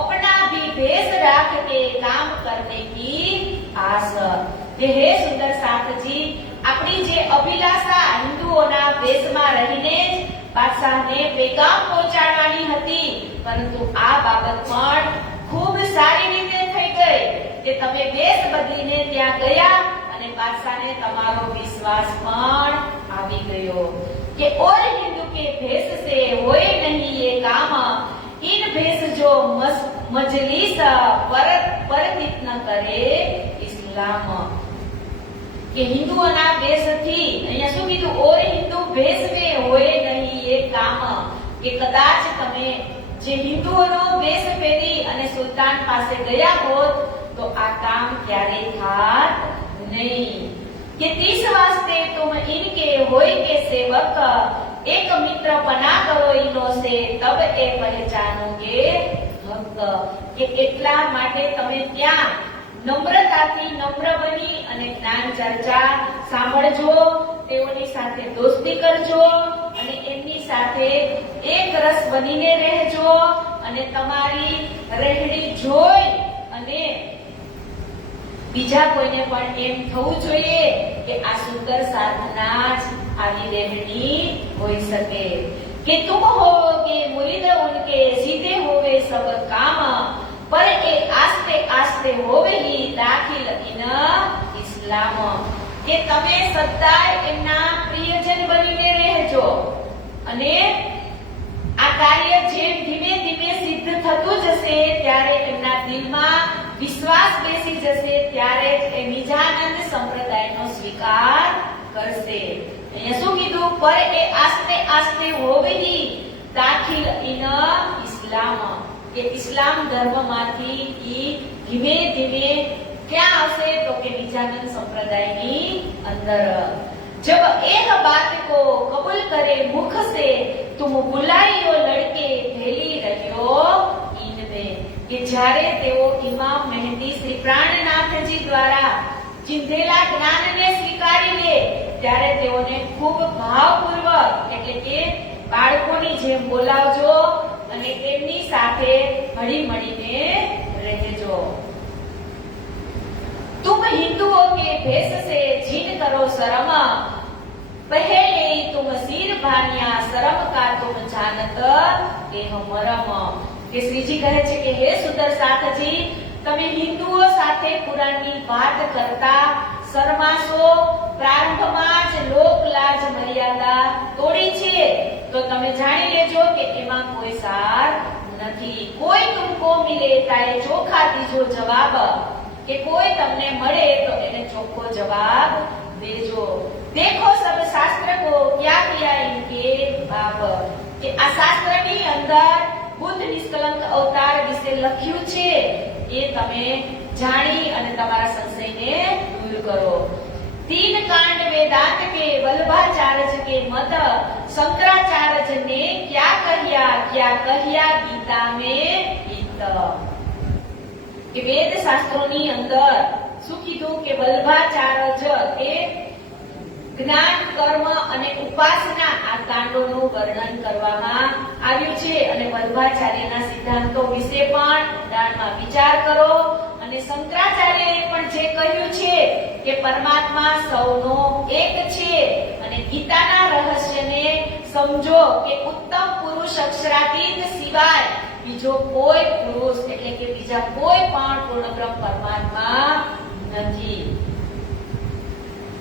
अपना भी भेष राख के काम करने की आस. કે હે સુંદર સાથજી, આપણી જે અભિલાષા હિન્દુઓના વેશમાં રહીને જ બાદશાહને પેગામ પહોંચાડવાની હતી, પરંતુ આ બાબત પણ ખૂબ સારી રીતે થઈ ગઈ કે તમે વેશ બદલીને ત્યાં ગયા અને બાદશાહને તમારો વિશ્વાસ પણ આવી ગયો. કે ઓર हिंदू के भेष से होए नहीं ये काम, इन भेष जो मजलिस परतित न करे इसलिए. इस्लाम કે હિન્દુઓના વેશથી અહીંયા શું કીધું ઓર હિન્દુ વેશ में હોય નહીં એ કામ કે કદાચ તમે જે હિન્દુઓનો વેશ પહેરી અને સુલતાન પાસે ગયા હોત તો આ કામ ક્યારેય થાત નહીં કે तीस वास्ते तुम इनके होय के सेवक एक मित्र बना करो इनो से तब ए पहचानोगे भक्त કે એટલા માટે તમે ત્યાં નમ્રતાથી નમ્ર બની અને જ્ઞાન ચર્ચા સાંભળજો, તેઓની સાથે દોસ્તી કરજો અને એમની સાથે એક રસ બનીને રહેજો અને તમારી રહેણી જોઈ અને બીજા કોઈને પણ એમ થવું જોઈએ કે આ સુંદર સાધના જ આવી રહેણી હોઈ શકે કે तुम होगे मुरीद उनके सीधे होवे सब काम पर ए आस्ते आस्ते होवे ही दाखिल इन इस्लाम કે તમે સદાય એમના પ્રિયજન બનીને રહેજો અને આ કાર્ય જેમ ધીમે ધીમે સિદ્ધ થતું જશે ત્યારે એમના દિલમાં વિશ્વાસ બેસી જશે ત્યારે જ એ નિજાનંદ સંપ્રદાયનો સ્વીકાર કરશે. અહીંયા શું કીધું પર એ આસ્તે આસ્તે હોવેહી દાખિલ ઇન ઇસ્લામ કે ઇસ્લામ ધર્મમાંથી ઈ ધીમે ધીમે ક્યાં આવશે તો કે નિજાનંદ સંપ્રદાયની અંદર. जब एक बात को कबूल करे मुख से तुम बुलाइयो लड़के भेली रहियो इनमें કે જ્યારે તેઓ ઇમામ મહેદી શ્રી પ્રાણનાથજી દ્વારા ચિંધેલા જ્ઞાનને સ્વીકારી લે ત્યારે તેઓને ખૂબ ભાવપૂર્વક એટલે કે બાળકોની જેમ બોલાવજો અને તેમની સાથે હળી મળીને રહેજો. तुम हिंदुओं के भेष से जीन करो शर्म पहले तुम सिर भानिया शर्म का तुम जानत देह मरम કે શ્રીજી કહે છે કે હે સુંદર સાથજી તમે હિન્દુઓ સાથે પુરાણની વાત કરતા શરમાશો, પ્રારંભમાં જ લોક લાજ મર્યાદા તોડી છે તો તમે જાણી લેજો કે એમાં કોઈ સાર નથી. કોઈ તુમકો મિલે તારે ચોખા દીજો જવાબ કે કોઈ તમને મળે તો એને ચોખ્ખો જવાબ દેજો. देखो सब शास्त्र को क्या किया इनके बाप કે આ શાસ્ત્રની અંદર બુદ્ધ નિષ્કલંક અવતાર વિશે લખ્યું છે એ તમે જાણી અને તમારા સંશયને દૂર કરો. तीन कांड वेदांत के वल्लभाचार्य के मत शंकराचार्य ने क्या कहिया गीता में इत કે વેદ શાસ્ત્રોની અંદર શું કીધું કે વલ્લભાચાર્ય એ જ્ઞાન, કર્મ અને ઉપાસના આ કાંડોનું વર્ણન કરવામાં આવ્યું છે અને વલ્લભાચાર્યના સિદ્ધાંતો વિશે પણ ઊંડાણમાં વિચાર કરો અને શંકરાચાર્યએ પણ જે કહ્યું છે કે પરમાત્મા સૌનો એક છે અને ગીતાના રહસ્યને સમજો કે ઉત્તમ પુરુષ અક્ષરાતીત સિવાય બીજો કોઈ પુરુષ એટલે કે બીજા કોઈ પણ પૂર્ણ બ્રહ્મ પરમાત્મા નથી.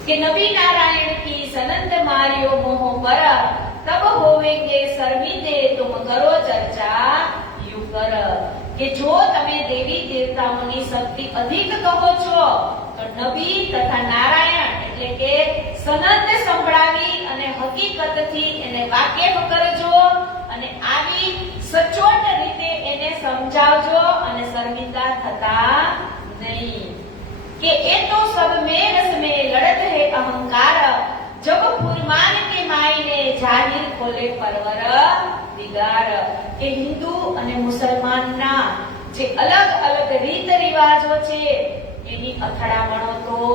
કે નબી નારાયણ કી સનંદ માર્યો મોહ પર તબ હોવેંગે શર્મિંદે તુમ કરો ચર્ચા યુ કર કે જો તમે દેવી દેવતાઓની શક્તિ અધિક કહો છો તો નબી તથા નારાયણ એટલે કે સનંદ સંભળાવી અને હકીકતથી એને વાકેફ કરજો અને આવી સચોટ રીતે એને સમજાવજો અને શર્મિંદા થતા નહીં. કે એ તો સબ में रस में लड़त है अहंकार जब फुरमान के मायने जाहिर खोले परवर दिगार કે હિન્દુ અને મુસલમાનના જે અલગ અલગ રીત રિવાજો છે એની અથડામણો તો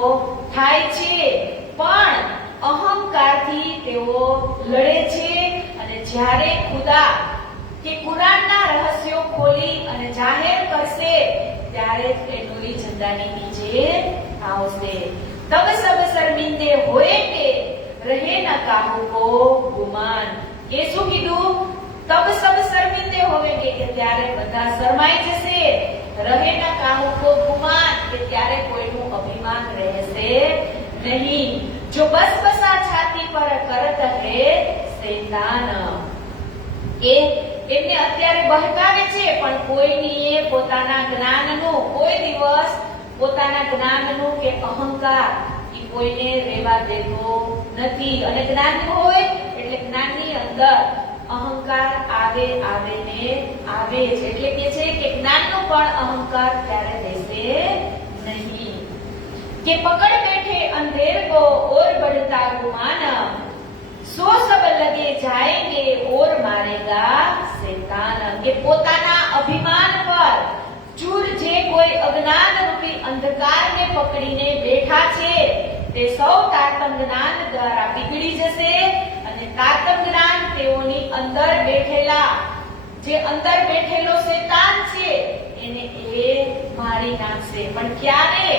થાય છે પણ અહંકારથી તેઓ લડે છે અને જ્યારે ખુદા કે કુરાનના રહસ્યો ખોલી અને જાહેર કરશે ત્યારે જ એ નૂરી ઝંડાની નીચે આવશે. તબ સબ શર્મિંદે હોએંગે રહે ન કાહુ કો ગુમાન કે શું કીધું તબ સબ શર્મિંદે હોવેંગે કે ત્યારે બધા શરમાઈ જશે, રહે ન કાહુ કો ગુમાન કે ત્યારે કોઈનું અભિમાન રહેશે નહીં. જો બસ બસા છાતી પર કરત હે શૈતાન કે એમને અત્યારે બહકાવે છે પણ કોઈની એ પોતાના જ્ઞાનનો કોઈ દિવસ પોતાના જ્ઞાનનું કે અહંકાર એ કોઈને રહેવા દેતો નથી. અને જ્ઞાન હોય એટલે જ્ઞાનની અંદર અહંકાર આવે ને આવે છે. એટલે કે છે કે જ્ઞાનનો પણ અહંકાર ત્યારે રહેશે નહીં. કે પકડ બેઠે અંધેર को और बढ़ता गुमान सो सब लगे जाएंगे और मारेगा शैतान. કે પોતાના અભિમાન પર ચૂર જે કોઈ અજ્ઞાન રૂપી અંધકારને પકડીને બેઠા છે તે સૌ તારતમ જ્ઞાન દ્વારા પીગળી જશે અને તારતમ જ્ઞાન તેઓની અંદર બેઠેલા જે અંદર બેઠેલો શૈતાન છે એને એ મારી નાખશે. પણ ક્યારે?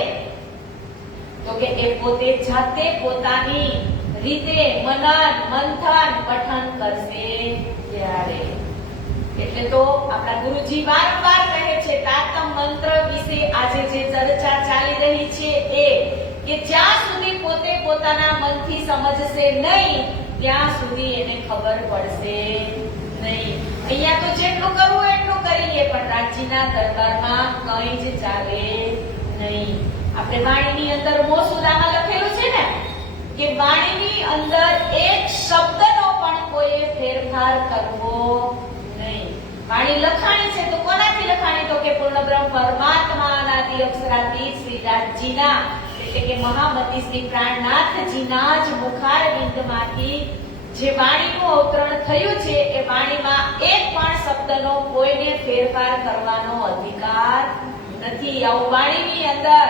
તો કે એ પોતે જાતે પોતાની રીતે મનન મંથન પઠન કરશે ત્યારે. એટલે તો આપણા ગુરુજી વારંવાર કહે છે તારતમ મંત્ર વિશે આજે જે ચર્ચા ચાલી રહી છે એ કે જ્યાં સુધી પોતે પોતાના મનથી સમજશે નહીં ત્યાં સુધી એને ખબર પડશે નહીં. અહીંયા તો જેટલું કરવું એટલું કરીએ પણ રાજીના દરબારમાં કંઈ જ ચાલે નહીં. આપણે વાણીની અંદર મોસુદામાં લખેલું છે ને કે વાણીની અંદર એક શબ્દનો પણ કોઈ ફેરફાર કરવો નહીં. વાણી લખાણી છે તો કોનાથી લખાણી? તો કે પૂર્ણ બ્રહ્મ પરમાત્મા અનાદિ અક્ષરાતીત શ્રી રાજજીના એટલે કે મહામતી શ્રી પ્રાણનાથજીના જ મુખારવિંદમાંથી જે વાણીનું અવતરણ થયું છે એ વાણીમાં એક પણ શબ્દનો કોઈને ફેરફાર કરવાનો અધિકાર નથી. આવું વાણીની અંદર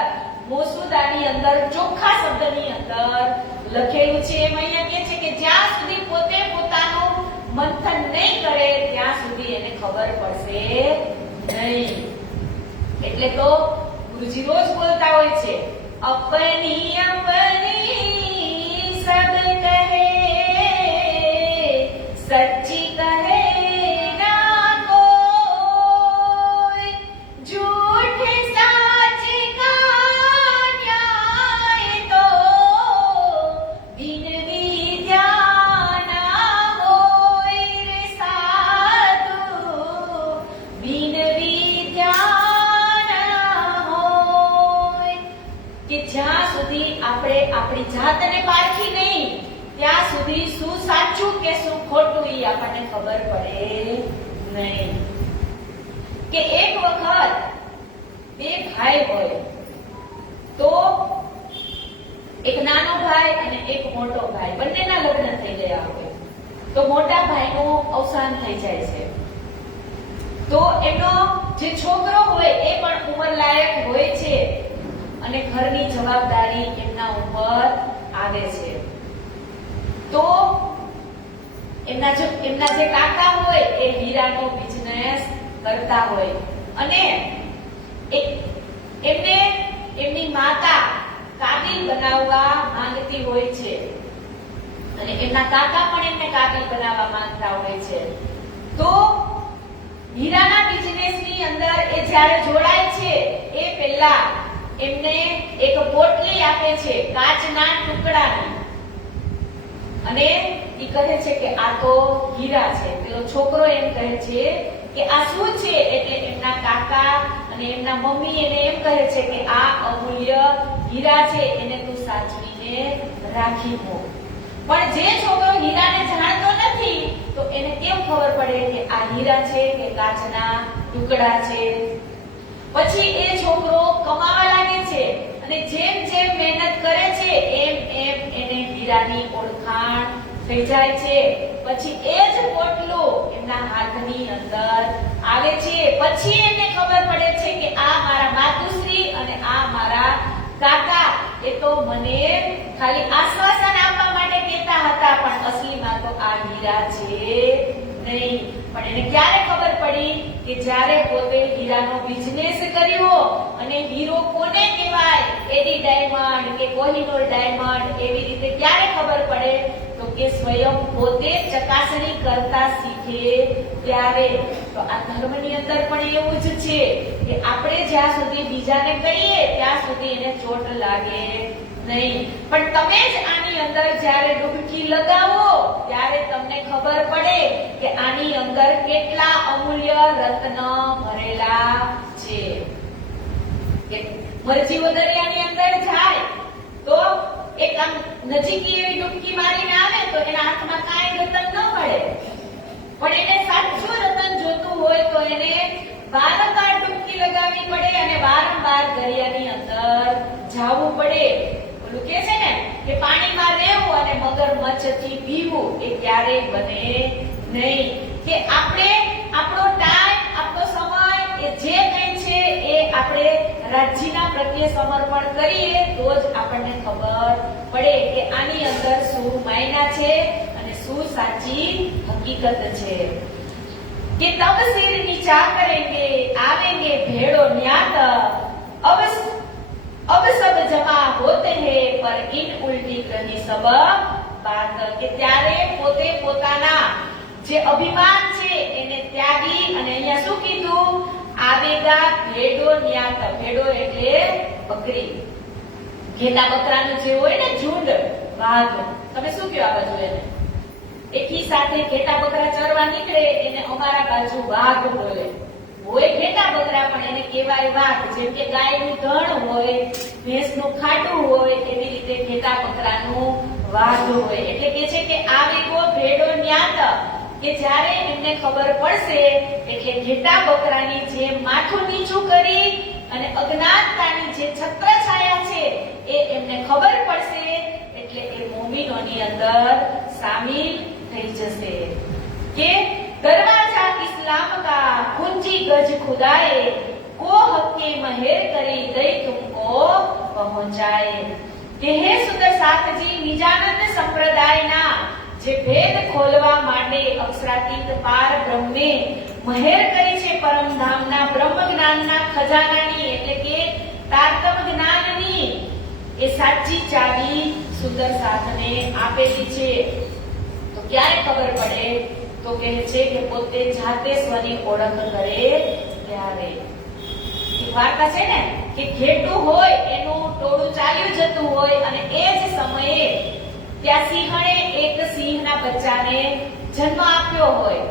મોસુદાની અંદર ચોખ્ખા શબ્દની અંદર લખેલું છે. એમ અહીંયા કહે છે કે જ્યાં સુધી પોતે પોતાનું મંથન નહીં કરે ત્યાં સુધી એને ખબર પડશે નહીં. એટલે તો ગુરુજી રોજ બોલતા હોય છે अपनी अपनी सब कहे सच्ची कहे ना कोई झूठ साच का न्याय तो बिन विद्या ना होय रे साधु बिन કે જ્યાં સુધી આપણે આપણી જાતને પારખી નહીં ત્યાં સુધી શું સાચું કે શું ખોટું એ આપણને ખબર પડે નહીં. કે એક વખત બે ભાઈ હોય તો એક નાનો ભાઈ અને એક મોટો ભાઈ બંનેના લગ્ન થઈ ગયા હોય તો મોટા ભાઈનું અવસાન થઈ જાય છે તો એનો જે છોકરો હોય એ પણ ઉંમરલાયક હોય છે અને ઘરની જવાબદારી એમના ઉપર આવે છે. તો એમના જે કાકા હોય એ હીરાનો બિઝનેસ કરતા હોય અને એમને એમની માતા કાબિલ બનાવવા માંગતી હોય છે અને એમના કાકા પણ એમને કાબિલ બનાવવા માંગતા હોય છે. તો હીરાના બિઝનેસની અંદર એ જ્યારે જોડાય છે એ પહેલા એમને એક પોટલી આપે છે કાચના ટુકડાની અને ઈ કહે છે કે આ તો હીરા છે. પેલો છોકરો એમ કહે છે કે આ શું છે? એટલે એમના કાકા અને એમના મમ્મી એને એમ કહે છે કે આ અમૂલ્ય હીરા છે એને તું સાચવીને રાખી મૂક. પણ જે છોકરો હીરાને જાણતો નથી તો એને કેમ ખબર પડે કે આ હીરા છે કે કાચના ટુકડા છે? પછી એ છોકરો કમાવા લાગે છે અને જેમ જેમ મહેનત કરે છે એમ એમ એને હીરાની ઓળખાણ થઈ જાય છે. પછી એ જ પોટલું એમના હાથની અંદર આવે છે. પછી એને ખબર પડે છે કે આ મારા માતુશ્રી અને આ મારા કાકા એ તો મને ખાલી આશ્વાસન આપવા માટે કહેતા હતા પણ અસલીમાં તો આ હીરા છે નહીં. પણ એને ક્યારે ખબર પડી કે જ્યારે પોતે હીરાનો બિઝનેસ કર્યો અને હીરો કોને કહેવાય એડી ડાયમંડ કે કોહિનૂર ડાયમંડ એવી રીતે ક્યારે ખબર પડે તો કે સ્વયં પોતે ચકાસણી કરતા શીખે ત્યારે. તો આ ધર્મની અંદર પણ એવું જ છે કે આપણે જ્યાં સુધી બીજાને કહીએ ત્યાં સુધી એને ચોટ લાગે નહીં પણ તમે જ આની અંદર જ્યારે ડૂબકી લગાવો ત્યારે તમને ખબર પડે કે આની અંદર કેટલા અમૂલ્ય રત્ન ભરેલા છે. મરજીઓ દરિયાની અંદર જાય તો એક આમ નજીકી એવી ડૂબકી મારીને આવે તો એના હાથમાં કાંઈ રતન ન મળે, પણ એને સાચું રતન જોતું હોય તો એને વારંવાર ડૂબકી લગાવવી પડે અને વારંવાર દરિયાની અંદર જવું પડે. ઓલું કે છે ને કે પાણીમાં રહેવું અને મગરમચ્છથી પીવું એ ક્યારેય બને નહીં. કે આપણે આપણો ટાઈમ, આપણો સમય એ જે કંઈ છે એ આપણે રાજ્યના પ્રત્યે સમર્પણ કરીએ તો જ આપણને ખબર પડે કે આની અંદર શું માયના છે અને શું સાચી હકીકત છે. कि तब सिर नीचा करेंगे आवेंगे भेड़ो न्यात अब सब जमा होते हैं पर इन उल्टी करनी सब बात. કે ત્યારે પોતે પોતાના જે અભિમાન છે એને ત્યાગી અને અહીંયા શું કીધું? આવેગા ભેડો ન્યાત. ભેડો એટલે બકરી, ઘેટા બકરાનું જે હોય ને ઝુંડ, વાઘ, તમે શું કહો આ બાજુ એને? એકી સાથે ઘેટા બકરા ચરવા નીકળે એને અમારા બાજુ વાઘ બોલે. હોય ઘેટા બકરા પણ એને કહેવાય વાઘ. જેમ કે ગાયનું ધણ હોય, ભેંસનું ખાટું હોય, એવી રીતે ઘેટા બકરાનું વાઘ હોય. એટલે કે છે કે આવેગો ભેડો ન્યાત, કે જ્યારે એમને ખબર પડશે એટલે ઘેટા બકરાની જેમ માથું નીચું કરી અને અજ્ઞાનતાની જે છત્રછાયા છે એ એમને ખબર પડશે એટલે એ મોમીનોની અંદર સામેલ થઈ જશે. કે દરવાજા ઇસ્લામ કા કુંજી ગજ ખુદાએ કો હક્કે મહેર કરી દઈ તુમકો પહોંચાય. કે હે સુંદર સાથજી, નિજાનંદ સંપ્રદાયના જે ભેદ ખોલવા માટે અક્ષરાતીત પાર બ્રહ્મે મહેર કરી છે પરમધામના બ્રહ્મ જ્ઞાનના ખજાનાની, એટલે કે તારતમ જ્ઞાનની એ સાચી ચાવી સુંદર સાથને આપેલી છે. તો ક્યારે ખબર પડે? તો કહે છે કે પોતે જાતે સ્વની ઓળખ કરે ત્યારે. એક વાર્તા છે ને કે ઘેટું હોય એનું ટોળું ચાલ્યું જતું હોય અને એ જ સમયે ત્યાં સિંહણે એક સિંહના બચ્ચાને જન્મ આપ્યો હોય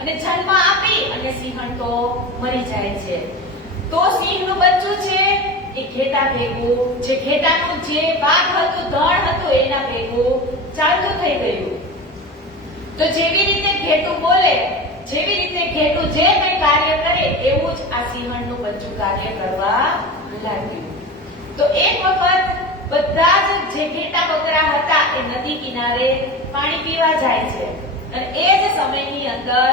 અને જન્મ આપી અને સિંહણ તો મરી જાય છે. તો સિંહનું બચ્ચું છે એ ઘેટા ભેગું, જે ઘેટાનું જે વાઘ હતું, ધણ હતું, એના ભેગું ચાલતું થઈ ગયું. તો જેવી રીતે ઘેટું બોલે, જેવી રીતે ઘેટું જે કંઈ કાર્ય કરે એવું જ આ સિંહણનું બચ્ચું કાર્ય કરવા લાગ્યું. તો એક વખત બધા જ જે ઘેટા બકરા હતા એ નદી કિનારે પાણી પીવા જાય છે અને એ જ સમયની અંદર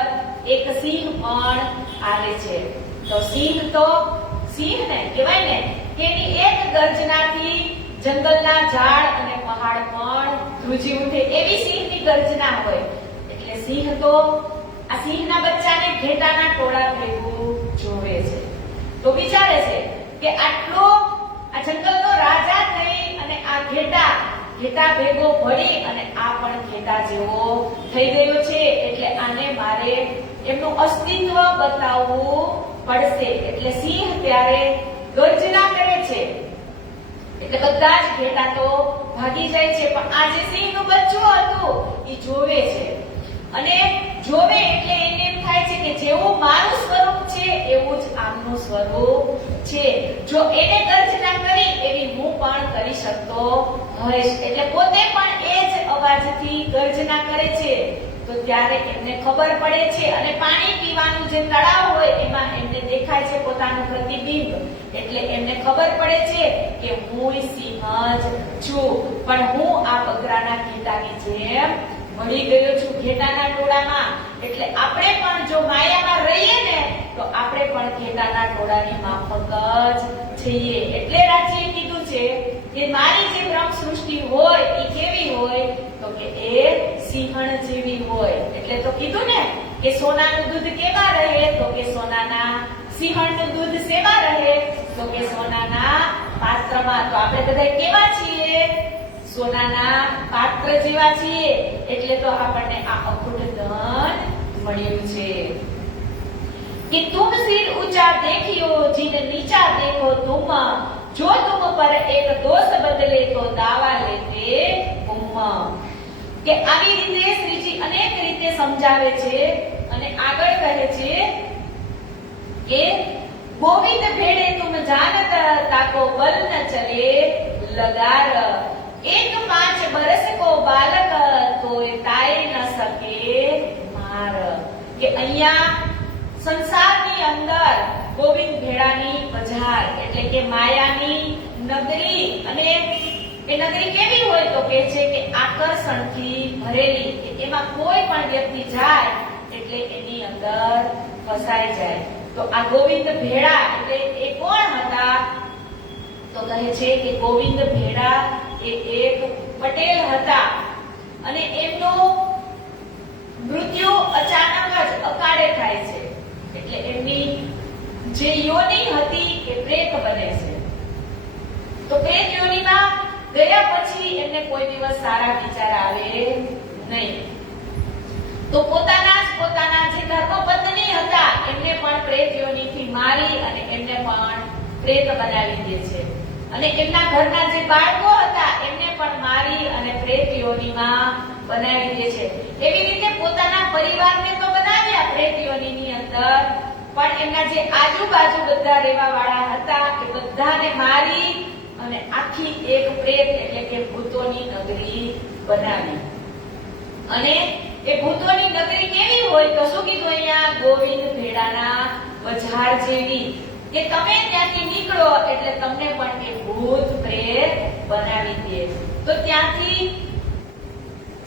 એક સિંહ પણ આવે છે. તો સિંહ ને કહેવાય ને કે એની એક ગર્જનાથી જંગલના ઝાડ અને પહાડ પણ ધ્રુજી ઉઠે એવી સિંહની ગર્જના હોય. એટલે સિંહ તો આ સિંહના બચ્ચાને ઘેટાના ટોળા ભેગું જોવે છે. તો વિચારે છે કે આટલો આ જંગલનો રાજા થઈ અને આ ઘેટા ભેગો ભળી અને આ પણ ઘેટા જેવો થઈ ગયો છે, એટલે આને મારે એમનું અસ્તિત્વ બતાવવું પડશે. એટલે સિંહ ત્યારે ગર્જના કરે છે એટલે બધા જ ઘેટા તો ભાગી જાય છે, પણ આ જે સિંહનું બચ્ચું હતું એ જોવે છે અને જોવે એટલે એને એમ થાય છે કે જેવું મારું સ્વરૂપ છે એવું જ આમનું સ્વરૂપ છે. જો એને ગર્જના કરી એવી હું પણ કરી શકતો હોઈશ. એટલે પોતે પણ એ જ અવાજથી ગર્જના કરે છે. તો ત્યારે એમને ખબર પડે છે અને પાણી પીવાનું જે તળાવ હોય એમાં એમને દેખાય છે પોતાનું પ્રતિબિંબ. એટલે એમને ખબર પડે છે કે હું સિંહ જ છું, પણ હું આ બકરાના ઘેટાની જેમ મળી ગયો છું ઘેટાના ટોળામાં. એટલે આપણે પણ જો માયામાં રહીએ ને તો આપણે પણ ઘેટાના ટોળાની માફક જ છીએ. એટલે રાજીએ કીધું છે કે મારી જે બ્રહ્મ સૃષ્ટિ હોય એ કેવી હોય? તો કે એ સિંહણ જેવી હોય. એટલે તો કીધું ને કે સોનાનું દૂધ કેવા રહે? તો કે સોનાના, સિંહણનું દૂધ સેવા રહે? તો કે સોનાના પાત્રમાં. તો આપણે બધા કેવા છીએ? સોનાના પાત્ર જેવા છીએ. એટલે તો આપણને આ અખૂટ ધન મળ્યું છે. कि तुम सिर ऊंचा देखियो जिन नीचा देखो तुम, जो तुम पर एक दोष बदले तो दावा लेते तुम. કે આવી રીતે શ્રીજી અનેક રીતે સમજાવે છે અને આગળ કહે છે કે गोविंद भेड़े तुम जानत ताको बल न चले लगार एक 5 बरस को बालक तोय ताय न सके मार કે અહીંયા સંસારની અંદર ગોવિંદ ભેડાની બજાર એટલે કે માયાની નગરી અને એ નગરી કેવી હોય તો કે છે કે આકર્ષણથી ભરેલી કે એમાં કોઈ પણ વ્યક્તિ જાય એટલે એની અંદર ફસાઈ જાય તો આ ગોવિંદ ભેડા એટલે એ કોણ હતા તો કહે છે કે ગોવિંદ ભેડા એ એક પટેલ હતા અને એમનું મૃત્યુ અચાનક જ અકાળે થાય છે એટલે એમની જે યોની હતી એ પ્રેત બને છે તો પ્રેત યોનીમાં ગયા પછી એમને કોઈ દિવસ સારા વિચાર આવે નહીં તો પોતાના જે ધર્મપત્ની હતા એમને પણ પ્રેત યોનીથી મારી અને એમને પણ પ્રેત બનાવી દે છે અને એમના ઘરના જે બાળકો હતા એમને પણ મારી અને પ્રેત યોનીમાં બનાવી દે છે એવી રીતે પોતાના પરિવારને તો બનાવ્યા પ્રેત યોનીની અંદર પણ એમના જે આજુબાજુ બધા રહેવા વાળા હતા એ બધાને મારી અને આખી એક પ્રેત એટલે કે ભૂતોની નગરી બનાવી અને એ ભૂતોની નગરી કેવી હોય તો શું કીધું અહીંયા ગોવિંદ ભેડાના બજાર જેવી કે તમે ત્યાંથી નીકળો એટલે તમને પણ એ ભૂત પ્રેત બનાવી દે તો ત્યાંથી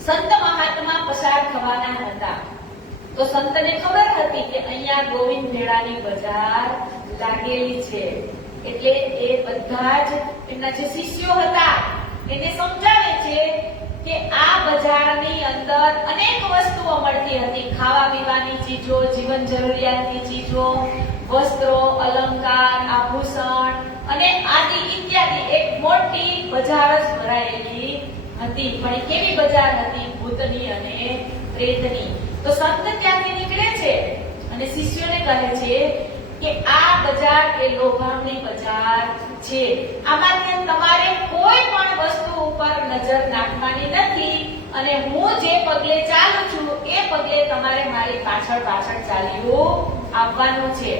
સંત મહાત્મા પસાર થવાના હતા તો સંતને ખબર હતી કે અહીંયા ગોવિંદ ભેડાની બજાર લાગેલી છે એટલે એ બધા જ એમના જે શિષ્યો હતા એને સમજાવે છે કે આ બજારની અંદર અનેક વસ્તુઓ મળતી હતી ખાવા પીવાની ચીજો જીવન જરૂરિયાતની ચીજો વસ્ત્રો અલંકાર આભૂષણ અને આદિ ઇત્યાદિ એક મોટી બજાર જ ભરાયેલી હતી પણ એ કેવી બજાર હતી ભૂતની અને પ્રેતની તો સંત ત્યાંથી નીકળે છે અને શિષ્યોને કહે છે કે આ બજાર એ લોભામણી બજાર છે આમાંથી તમારે કોઈ પણ વસ્તુ ઉપર નજર નાખવાની નથી અને હું જે પગલે ચાલું છું એ પગલે તમારે મારી પાછળ ચાલ્યું આવવાનું છે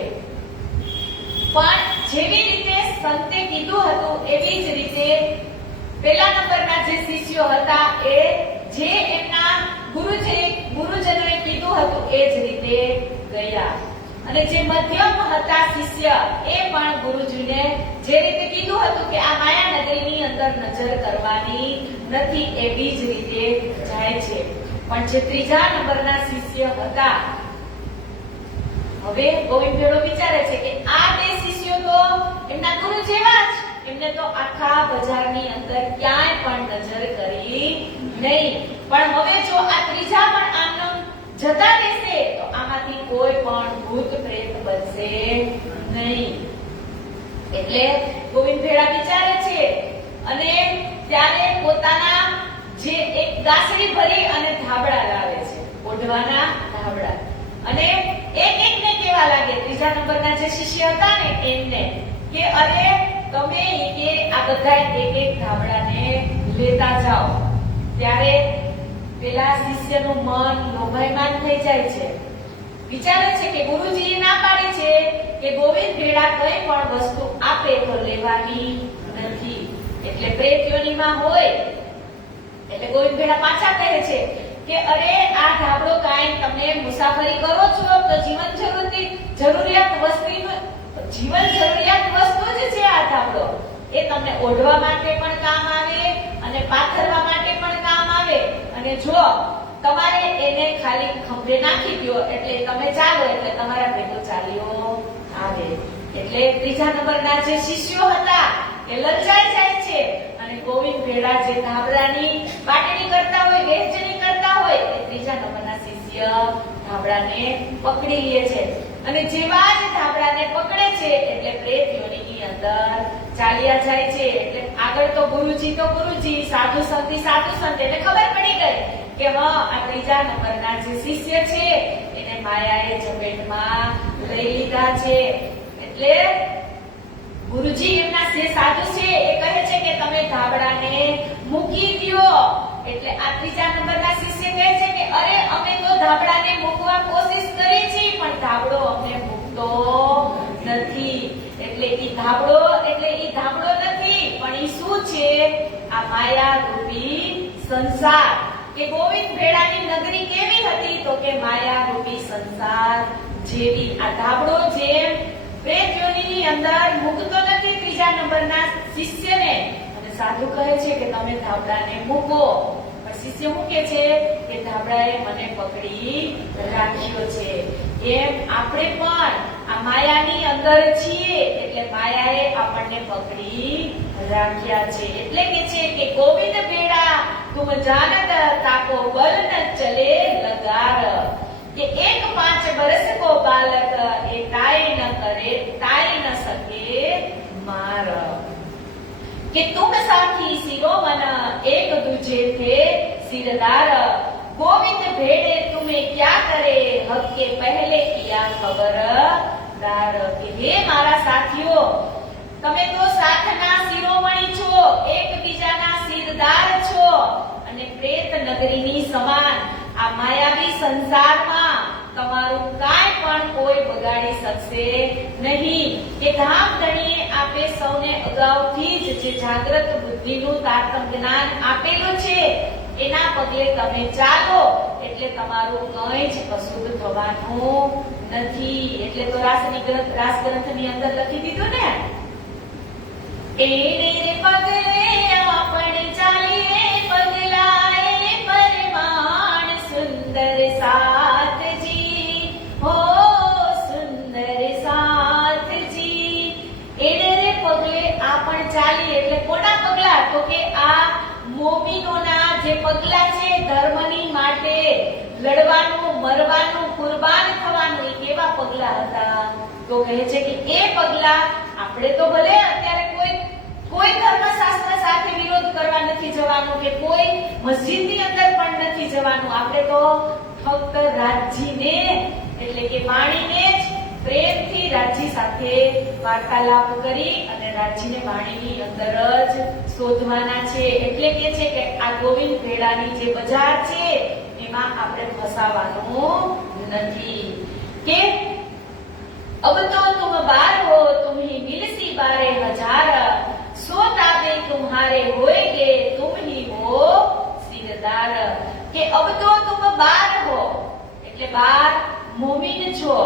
પણ જેવી રીતે સંતે કીધું હતું એવી જ રીતે પહેલા નંબરના જે શિષ્યો હતા એ જે એમના ગુરુજનોએ કીધું હતું એ જ રીતે ગયા અને જે મધ્યમ હતા શિષ્ય એ પણ ગુરુજીને જે રીતે કીધું હતું કે આ માયા નગરીની અંદર નજર કરવાની નથી એવી જ રીતે જાય છે પણ જે ત્રીજા નંબરના શિષ્ય હતા હવે ગોવિંદ ભેડો વિચારે છે કે આ બે શિષ્યો તો એમના ગુરુ જેવા જ એમને તો આખા બજારની અંદર ક્યાંય પણ નજર કરી નહીં પણ હવે જો આ ત્રીજા પણ આમનો જતા રહેશે તો આમાંથી કોઈ પણ ભૂત પ્રેત બનશે નહીં એટલે ગોવિંદ ભેડા વિચારે છે અને ત્યારે પોતાના જે એક ગાસડી ભરી અને ધાબળા લાવે છે ઓઢવાના ધાબળા અને એકને કેવા લાગે ત્રીજા નંબરના જે શિષ્ય હતા ને એમને કે અરે તમે કે આ બધા એક ધાબળાને લેતા જાઓ ત્યારે પેલા શિષ્યનું મન લોભાયમાન થઈ જાય છે વિચારે છે કે ગુરુજીએ ના પાડી છે કે ગોવિંદ ભેડા કઈ પણ વસ્તુ આપે તો લેવાની નથી એટલે પ્રેત યોનીમાં હોય એટલે ગોવિંદ ભેડા પાછા કહે છે કે અરે આ ધાબળો કાંઈ તમે મુસાફરી કરો છો તો જીવન જરૂરિયાત વસ્તુ જ છે આ ધાબળો એ તમને ઓઢવા માટે પણ કામ આવે અને પાથરવા માટે પણ કામ આવે અને જો તમારે એને ખાલી ખંભે નાખી દો એટલે તમે ચાલો એટલે તમારા ભેગો ચાલ્યો આવે એટલે ત્રીજા નંબરના જે શિષ્યો હતા એ લલચાઈ જાય છે અને ગોવિંદ ભેડા જે ધાબળાની બાટણી કરતા હોય વહેંચણી કરતા હોય એ ત્રીજા નંબરના શિષ્ય ધાબળાને પકડી લે છે અને જેવા જ ધાબળાને પકડે છે એટલે પ્રેત યોનીની અંદર ચાલ્યા જાય છે એટલે આગળ તો ગુરુજી સાધુ સંત એને ખબર પડી ગઈ કે હા આ ત્રીજા નંબરના જે શિષ્ય છે એને માયાએ ઝપેટમાં લઈ લીધા છે એટલે ગુરુજી એમના જે સાધુ છે એ કહે છે કે તમે ધાબળાને મૂકી દો એટલે આ ત્રીજા નંબરના શિષ્ય કહે છે કે અરે અમે તો ધાબળાને મૂકવા કોશિશ કરી છે પણ ધાબળો અમને મૂકતો નથી. એટલે ઈ ધાબળો નથી, પણ ઈ શું છે? આ માયા રૂપી સંસાર. કે ગોવિંદ ભેડાની નગરી કેવી હતી? તો કે માયા રૂપી સંસાર જેવી. આ ધાબળો જેમ પ્રેત યોનિની અંદર મૂકતો નથી ત્રીજા નંબરના શિષ્યને, અને સાધુ કહે છે કે તમે ધાબળાને મૂકો, પણ શિષ્ય મૂકે છે કે ધાબળાએ મને પકડી રાખ્યો છે. એમ આપણે પણ આ માયાની અંદર છીએ, એટલે માયાએ આપણને પકડી રાખ્યા છે. એટલે કે છે કે ગોવિંદ ભેડા તુમ જાનત તાકો બલ ન ચલે લગાર. કે 5 વર્ષ કો બાલક એ તાઈ ન કરે, તાઈ ન સકે માર. કે તુમ સાથી શિરોમન એક દૂજે થે સિરદાર. गोविंद भेड़े तुम्हें क्या करे, हक के पहले किया खबरदार. કે હે મારા સાથીઓ, તમે તો સાથના શિરોમણી છો, એકબીજાના શિરદાર છો, અને પ્રેત નગરીની સમાન આ માયાવી સંસારમાં તમારું કાંઈ પણ કોઈ બગાડી શકશે નહીં. કે ધામધણીએ આપે સૌને અગાઉથી જ જે જાગૃત બુદ્ધિનું તારતમ જ્ઞાન આપેલું છે, એના પગલે તમે ચાલો, એટલે તમારું કંઈ જ અશુદ્ધ થવાનું નથી. એટલે તો રાસ ગ્રંથની અંદર લખી દીધું ને, એને પગલે આપણે ચાલીએ પગલાએ પરમાણ સુંદર સાથજી, હો સુંદર સાથજી. એને પગલે આપણ ચાલીએ એટલે કોના પગલા? તો કે આ મોમીનોના જે પગલા છે ધર્મની માટે લડવાનું, મરવાનું, કુરબાન થવાનું, એ કેવા પગલા હતા? તો કહે છે કે એ પગલા આપણે તો ભલે અત્યારે કોઈ ધર્મશાસ્ત્ર સાથે વિરોધ કરવા નથી જવાનું, કે કોઈ મસ્જિદની અંદર પણ નથી જવાનું. આપણે તો ફક્ત રાજીને, એટલે કે વાણીને જ પ્રેમથી રાજી સાથે વાર્તાલાપ કરી અને રાજીને વાણીની અંદર જ શોધવાના છે. એટલે કે છે કે આ ગોવિંદ ભેડાની જે બજાર છે એમાં આપણે ફસાવાનું નથી. કે अब तो तुम बार हो, तुम ही मिलसी 12,000, सो ताबे तुम्हारे होएगे, तुम ही हो सिरदार. કે अब तो तुम बार हो, એટલે બાર મોમીન છો,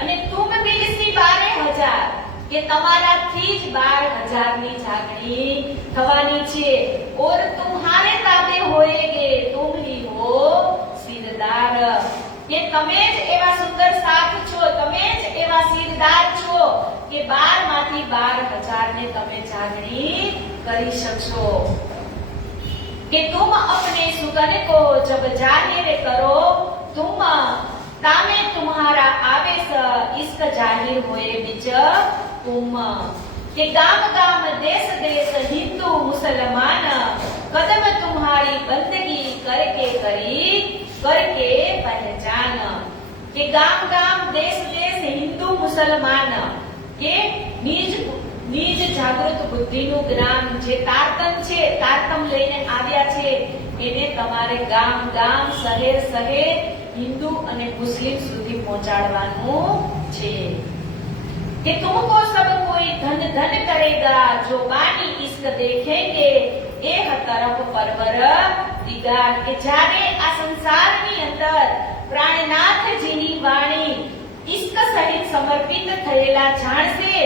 અને તુમ મિલસી 12,000, કે તમારાથી જ 12,000 ની જાગણી થવાની છે. और तुम्हारे ताबे होएगे, तुम ही हो सिरदार. કે તમે જ એવા સુંદર સાથ છો, તમે જ એવા સિરદાર છો કે 12 માંથી 12,000 ને તમે જાગણી કરી શકશો. કે तुम अपने सुगन को जब जाहिर करो, तुम तामे तुम्हारा आवेश इश्क जाहिर होए बिच तुम. કે गाम गाम देश देश हिंदू मुसलमान, कदम तुम्हारी बंदगी करके पहचान. કે ગામ ગામ દેશ દેશ હિન્દુ મુસલમાન, કે નિજ જાગૃત બુદ્ધિનું જ્ઞાન જે તારતમ છે, તારતમ લઈને આવ્યા છે, એને તમારે ગામ ગામ, શહેર શહેર, હિન્દુ અને મુસ્લિમ સુધી પહોંચાડવાનું છે. કે तुमको सब कोई धन धन करेगा, जो बानी इश्क देखेंगे एह तरफ परवर दिगार. કે જ્યારે આ સંસારની અંદર પ્રાણનાથજીની વાણી ઇશ્ક સહિત સમર્પિત થયેલા જાણશે,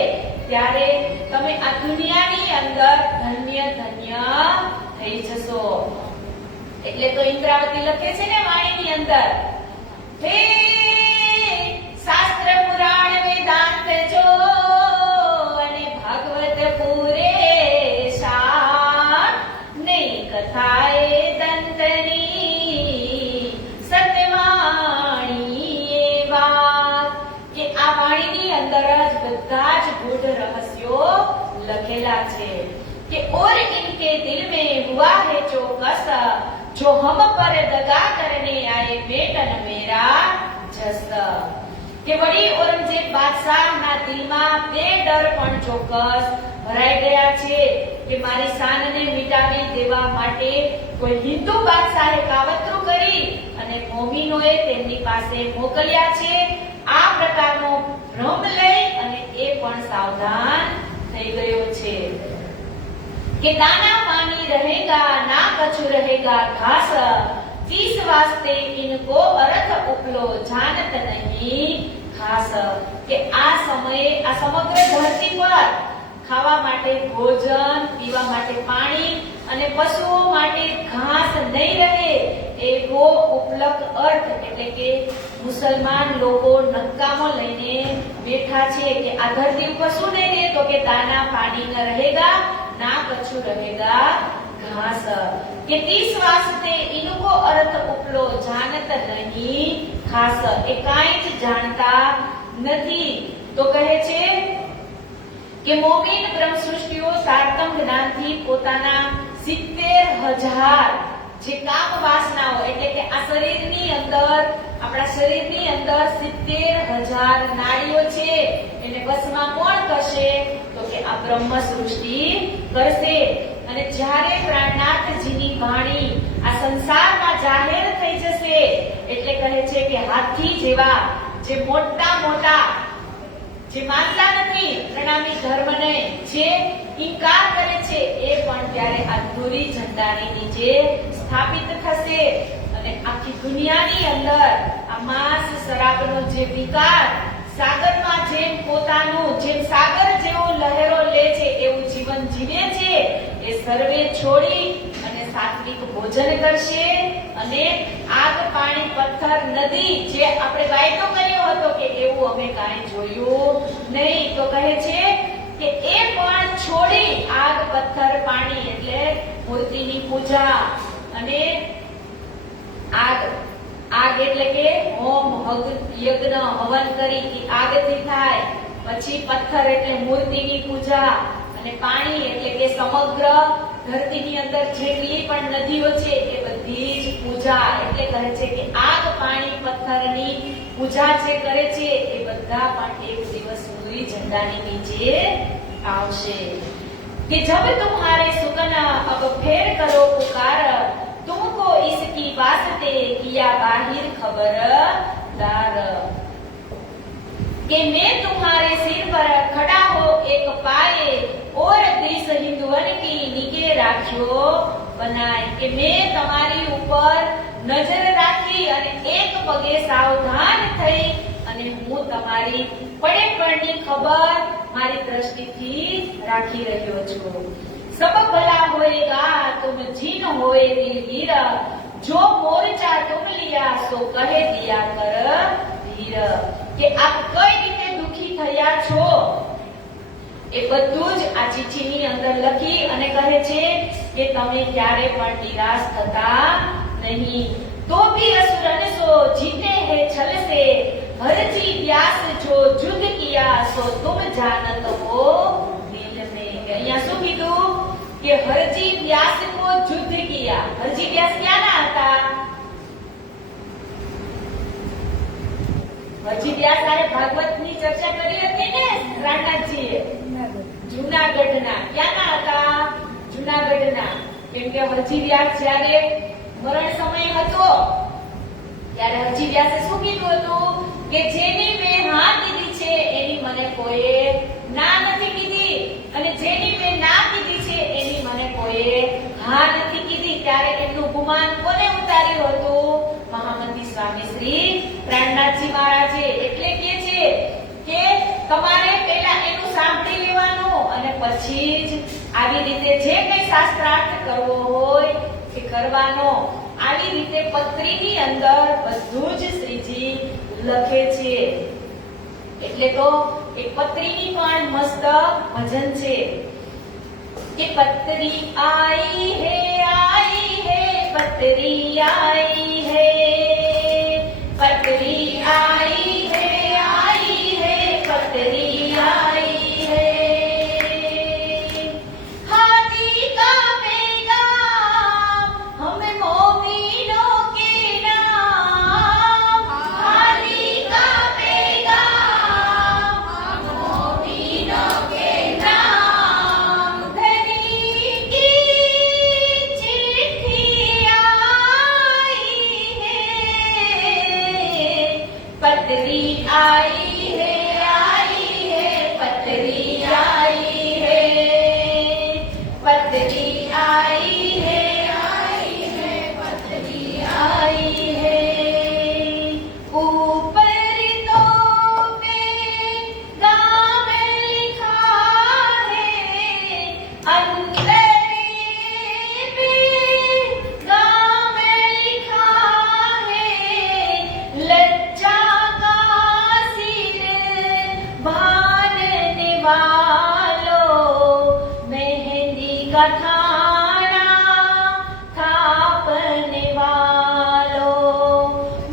ત્યારે તમે આ દુનિયાની અંદર ધન્ય ધન્ય થઈ જશો. એટલે તો ઇન્દ્રાવતી લખે છે ને વાણીની અંદર, હે શાસ્ત્ર પુરાણ વેદાંત જો અને ભાગવત પૂરે શા, નહીં કથાએ દંતની સત્યવાણી વાત. કે આ વાણીની અંદર જ બધા જ ગૂઢ રહસ્યો લખેલા છે. કે और इनके दिल में हुआ है जो कस, जो हम पर दगा करने आए बेटन मेरा जस. કે વળી ઔરંગઝેબ બાદશાહના દિલમાં બે ડર પણ ચોક્કસ ભરાઈ ગયા છે કે મારી શાનને મિટાવી દેવા માટે કોઈ હિન્દુ બાદશાહે કાવતરું કરી અને મોમીનોએ તેમની પાસે મોકલ્યા છે. આ પ્રકારનો ભ્રમ લઈ અને એ પણ સાવધાન થઈ ગયો છે કે दाना पानी रहेगा ना कछु रहेगा घास जिस वास्ते इनको अर्थ उपलो जानत नहीं खास કે આ સમયે આ સમગ્ર ધરતી પર ખાવા માટે ભોજન, પીવા માટે પાણી અને પશુઓ માટે ઘાસ નહીં રહે એવો ઉપલબ્ધ અર્થ એટલે કે મુસલમાન લોકો નકામો લઈને બેઠા છે કે આ ધરતી ઉપર શું નહીં રહે તો કે દાના પાણી ન रहेगा ना कछु रहेगा घास કે 30 વાસ્તે ઇनको અર્થ ઉપલો જાણત નહીં ખાસ એ કાંઈ જ જાણતા નથી તો કહે છે કે મોમીન બ્રહ્મ સૃષ્ટિઓ સાર્થમ જ્ઞાનથી પોતાના 70,000 જે કામ વાસનાઓ એટલે કે આ શરીરની અંદર આપણા શરીરની અંદર 70,000 નાડીઓ છે એને વશમાં કોણ કરશે તો કે આ બ્રહ્મ સૃષ્ટિ કરશે અને જ્યારે પ્રાણનાથજીની વાણી આ સંસારમાં જાહેર થઈ જશે એટલે કહે છે કે હાથી જેવા જે મોટા મોટા જે માનતા નથી પ્રણામી ધર્મને જે ઇનકાર કરે છે એ પણ ત્યારે આ ધૂરી ઝંડાની નીચે સ્થાપિત થશે અને આખી દુનિયાની અંદર આ માંસ શરાબનો જે વિકાર સાગરમાં જેમ પોતાનું જેમ સાગર જેવો લહેરો લે છે એવું જીવન જીવે છે એ સર્વે છોડી અને સાત્વિક ભોજન કરશે અને આગ પાણી પથ્થર નદી જે આપણે વાયદો કર્યો હતો કે એવું અમે કાંઈ જોયું નહીં તો કહે છે કે એ પણ છોડી આગ પથ્થર પાણી એટલે મૂર્તિની પૂજા અને આગ એટલે કે હોમ યજ્ઞ હવન કરી આગથી થાય પછી પથ્થર એટલે મૂર્તિની પૂજા અને પાણી એટલે કે સમગ્ર ધરતીની અંદર જેટલી પણ નદીઓ છે એ બધી જ પૂજા એટલે કહે છે કે આગ પાણી પથ્થરની પૂજા જે કરે છે એ બધા પણ એક દિવસ સૂર્ય ઝંડાની નીચે આવશે कि जब तुम्हारे सुगन अब फेर करो पुकार तुमको इसकी वास्ते किया बाहिर खबरदार कि मैं तुम्हारे सिर पर खड़ा हो एक पाए और देश हिंदुवन की निगे राख्यो बनाए कि मैं तुम्हारी ऊपर नजर राखी અને એક પગે સાવધાન થઈ અને હું તમારી પડે પડની ખબર મારી દ્રષ્ટિથી રાખી રહ્યો છું सब भला होएगा तुम जीन होए दिलगीर जो मोर्चा तुम लिया सो कहे दिया कर धीर કે આપ કઈ રીતે દુખી થયા છો એ બધું જ આ ચિઠ્ઠીની અંદર લખી અને કહે છે કે તમે ક્યારે પણ નિરાશ થતા નહીં तो भी असुरन सो जीते हैं छल से हरजी व्यास जो युद्ध किया सो तुम जानत हो दिल में અહીંયા શું કીધું કે હરજી વ્યાસ को युद्ध किया हरजी व्यास ક્યાંના હતા હરજી વ્યાસ આરે ભાગવતની ચર્ચા કરી હતી ને રાણાજીએ જૂનાગઢના ક્યાંના હતા જૂનાગઢના કેમ કે હરજી વ્યાસ જ્યારે મરણ સમય હતો ત્યારે હરજી વ્યાસે શું કીધું હતું કે જેની મેં હા કીધી છે એની મને કોઈએ ના નથી કીધી અને જેની મેં ના કીધી છે એની મને કોઈએ હા નથી કીધી ત્યારે એમનું ગુમાન કોને ઉતાર્યું હતું મહામંત્રી સ્વામી શ્રી પ્રાણનાથજી મહારાજે એટલે કહે છે કે તમારે પહેલા એનું સાંભળી લેવાનું અને પછી જ આવી રીતે જે કંઈ શાસ્ત્રાર્થ કરવો હોય કે કરવાનો આવી રીતે પત્રીની અંદર બધું જ શ્રીજી લખે છે એટલે તો એક પત્રીની પણ મસ્ત ભજન છે કે પત્રી आई है पत्री आई है पत्री आई है पत्री आई है हाथी का पैगाम हम मोमिनों के नाम हाथी का पैगाम हम मोमिनों के नाम धनी की चिट्ठी आई पतरी आई है पतरी आई है पतरी आई है पतरी आई है ऊपर तो पे गाम लिखा है अंदर पे गाम लिखा है लज्जा का सिर बांधने वालों मेहंदी का थाना थापने वालों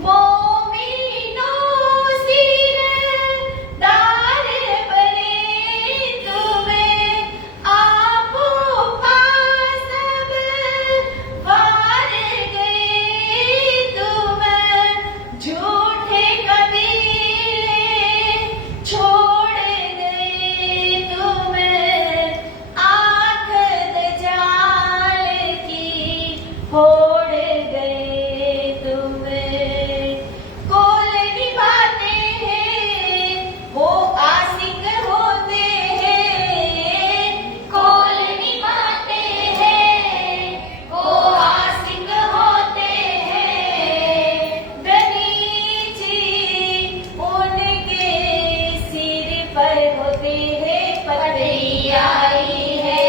मोमिनों सिर दार बने तुम्हें आपो पास सब वार गए तुम झूठे कबीले छोड़ गए तुम आंख दजाल की फोड़ गए तुम कोल निभाते हैं वो आशिक होते हैं कोल निभाते हैं वो आशिक होते हैं धनी जी उनके सिर पर होते हैं पतरी आई है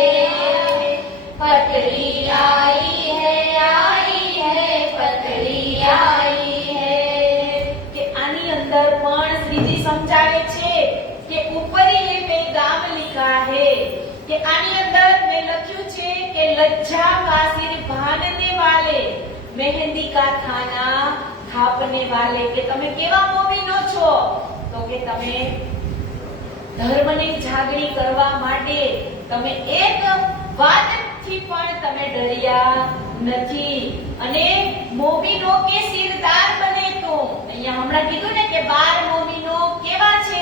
पतरी आई है पतरी आई है કે આની અંદર પણ શ્રીજી સમજાવે છે કે ઉપરી पे गाम लिखा है કે આની અંદર મેં લખ્યું છે કે લज्जा का सिर बांधने वाले मेहंदी का थाना थापने वाले કે તમે કેવા મોમીનો છો તો કે તમે ધર્મની જાગરી કરવા માટે તમે એક વાતથી પણ તમે ડર્યા નથી અને મોમીનો કે સિરદાર બને તો અહીંયા હમણાં કીધું ને કે 12 મોમીનો કેવા છે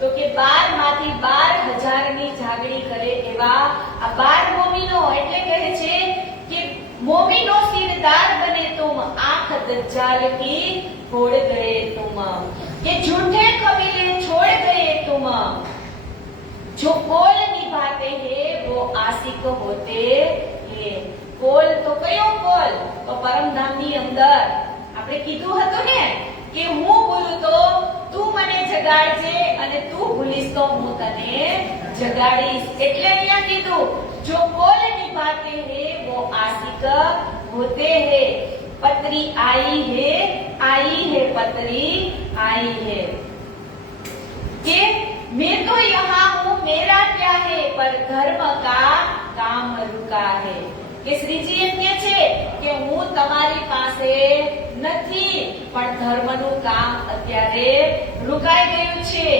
તો કે 12 માંથી 12,000 ની જાગરી કરે એવા આ 12 મોમીનો એટલે કહે છે કે મોમીનો સિરદાર બને तुम आंख दज्जाल की फोड़ गए तुम कि झूठे कबीले छोड़ गए तुम जो कोल निभाते हैं वो आशिक होते हैं कोल तो कयो कोल तो પરમધામની અંદર આપણે કીધું હતું ને કે હું ભૂલું તો તું મને જગાડજે અને તું ભૂલીશ તો હું તને જગાડીશ એટલે અહીંયા કીધું जो कोल निभाते हैं वो आशिक होते हैं पतरी आई है पतरी आई है कि मैं तो यहाँ हूँ मेरा क्या है पर धर्म का काम रुका है કે શ્રીજી એમ કહે છે કે હું તમારી પાસે નથી પણ ધર્મનું કામ અત્યારે रुकाई ગયું છે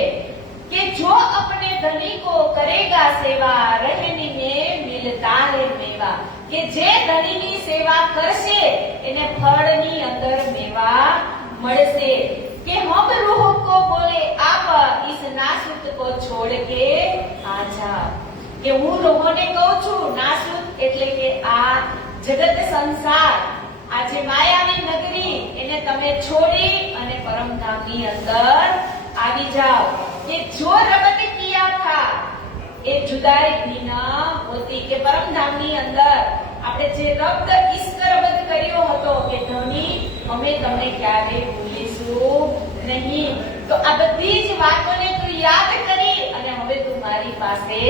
कि जो अपने धनी को करेगा सेवा रहनी में मिलता है मेवा કે જે ધણીની સેવા કરશે એને ફળની અંદર મેવા મળશે કે हम रूह को बोले आप इस नासूत को छोड़ के आ जा કે હું રોહોને કહું છું નાसूत એટલે કે આ જગત સંસાર આ જે માયાવી નગરી એને તમે છોડી અને પરમધામની અંદર આવી જાઓ કે જો રબત કિયા था એ જુદાઈ भी न होती કે પરમધામની અંદર આપણે જે રબ્દ ઈશ્વરબદ્ધ કર્યો હતો કે ધણી અમે તમને ક્યારે ભૂલીશું નહીં તો આ બધી જ વાતોને તું યાદ કરી અને હવે તું મારી પાસે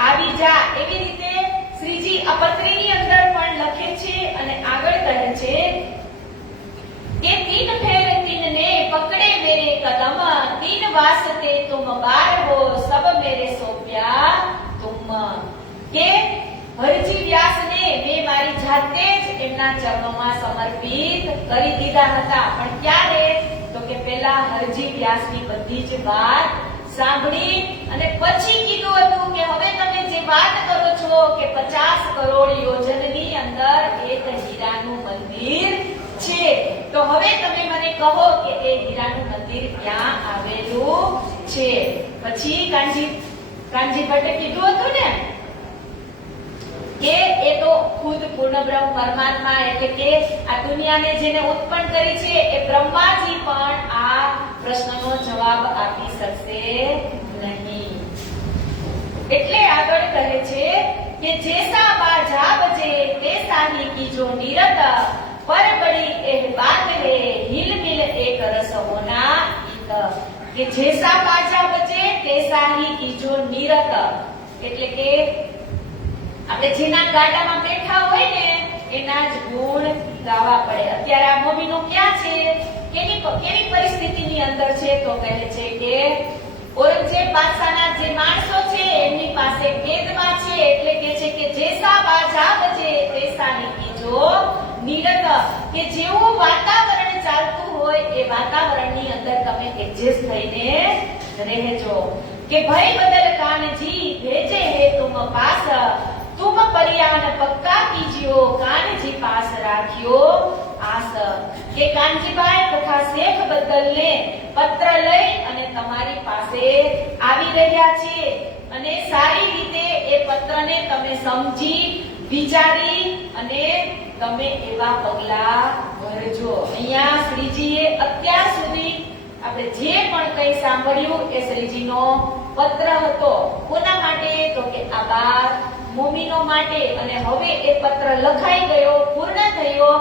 આવી जा એવી રીતે શ્રીજી આ પત્રીની અંદર પણ લખે છે અને આગળ કહે છે કે तीन फेर तीन ने पकड़े मेरे कदम तीन वास्ते तुम बार हो सब मेरे सौंप्या तुम के હરજી વ્યાસને મેં મારી જાતે જ એમના ચરણોમાં સમર્પિત કરી દીધા હતા પણ ક્યારે તો કે પહેલા હરજી વ્યાસની બધી જ વાત સાંભળી અને પછી કીધું હતું કે હવે તમે જે વાત કરો છો કે 50 કરોડ યોજનની અંદર એક હીરાનું મંદિર છે તો હવે તમે મને કહો કે એ હીરાનું મંદિર ક્યાં આવેલું છે પછી કાનજી ભટ્ટે કીધું હતું ને કે એ તો ખુદ પૂર્ણ બ્રહ્મ પરમાત્મા એટલે કે આ દુનિયાને જેને ઉત્પન્ન કરી છે એ બ્રહ્માજી પણ આ પ્રશ્નનો જવાબ આપી શકશે નહીં. એટલે આગળ કહે છે કે જેસા બાજા બજે કેસાહી કી જો નિરત પર બડી એહ બાત હે हिल मिल एक रस होना इत. કે જેસા બાજા બજે કેસાહી કી જો નિરત એટલે કે આપણે જેના ગાડામાં બેઠા હોય ને એના જ ગુણ ગાવા પડે. અત્યારે આ મોમીનો ક્યાં છે, કેવી પરિસ્થિતિની અંદર છે? તો કહે છે કે ઔરંગઝેબ બાદશાહના જે માણસો છે એમની પાસે કેદમાં છે. એટલે કે છે કે જેસા બાજા બજે તેસાની કીજો નિરત, કે જેવું વાતાવરણ ચાલતું હોય એ વાતાવરણની અંદર તમે એડજસ્ટ થઈને રહેજો. કે ભય બદલ કાનજી ભેજે હે તુમ પાસ, तुम परियान पक्का कीजियो कानजी पास राखियो आस. કે કાનજીભાઈ તથા શેખ બદલને પત્ર લઈ અને તમારી પાસે આવી રહ્યા છે અને સારી રીતે એ પત્રને તમે સમજી વિચારી અને તમે એવા પગલા ભરજો. અહીંયા શ્રીજીએ અત્યાર સુધી આપણે જે પણ કંઈ સાંભળ્યું એ શ્રીજીનો પત્ર હતો. કોના માટે? તો કે આ 12 મોમીનો માટે. અને હવે એ પત્ર લખાઈ ગયો, પૂર્ણ થયો.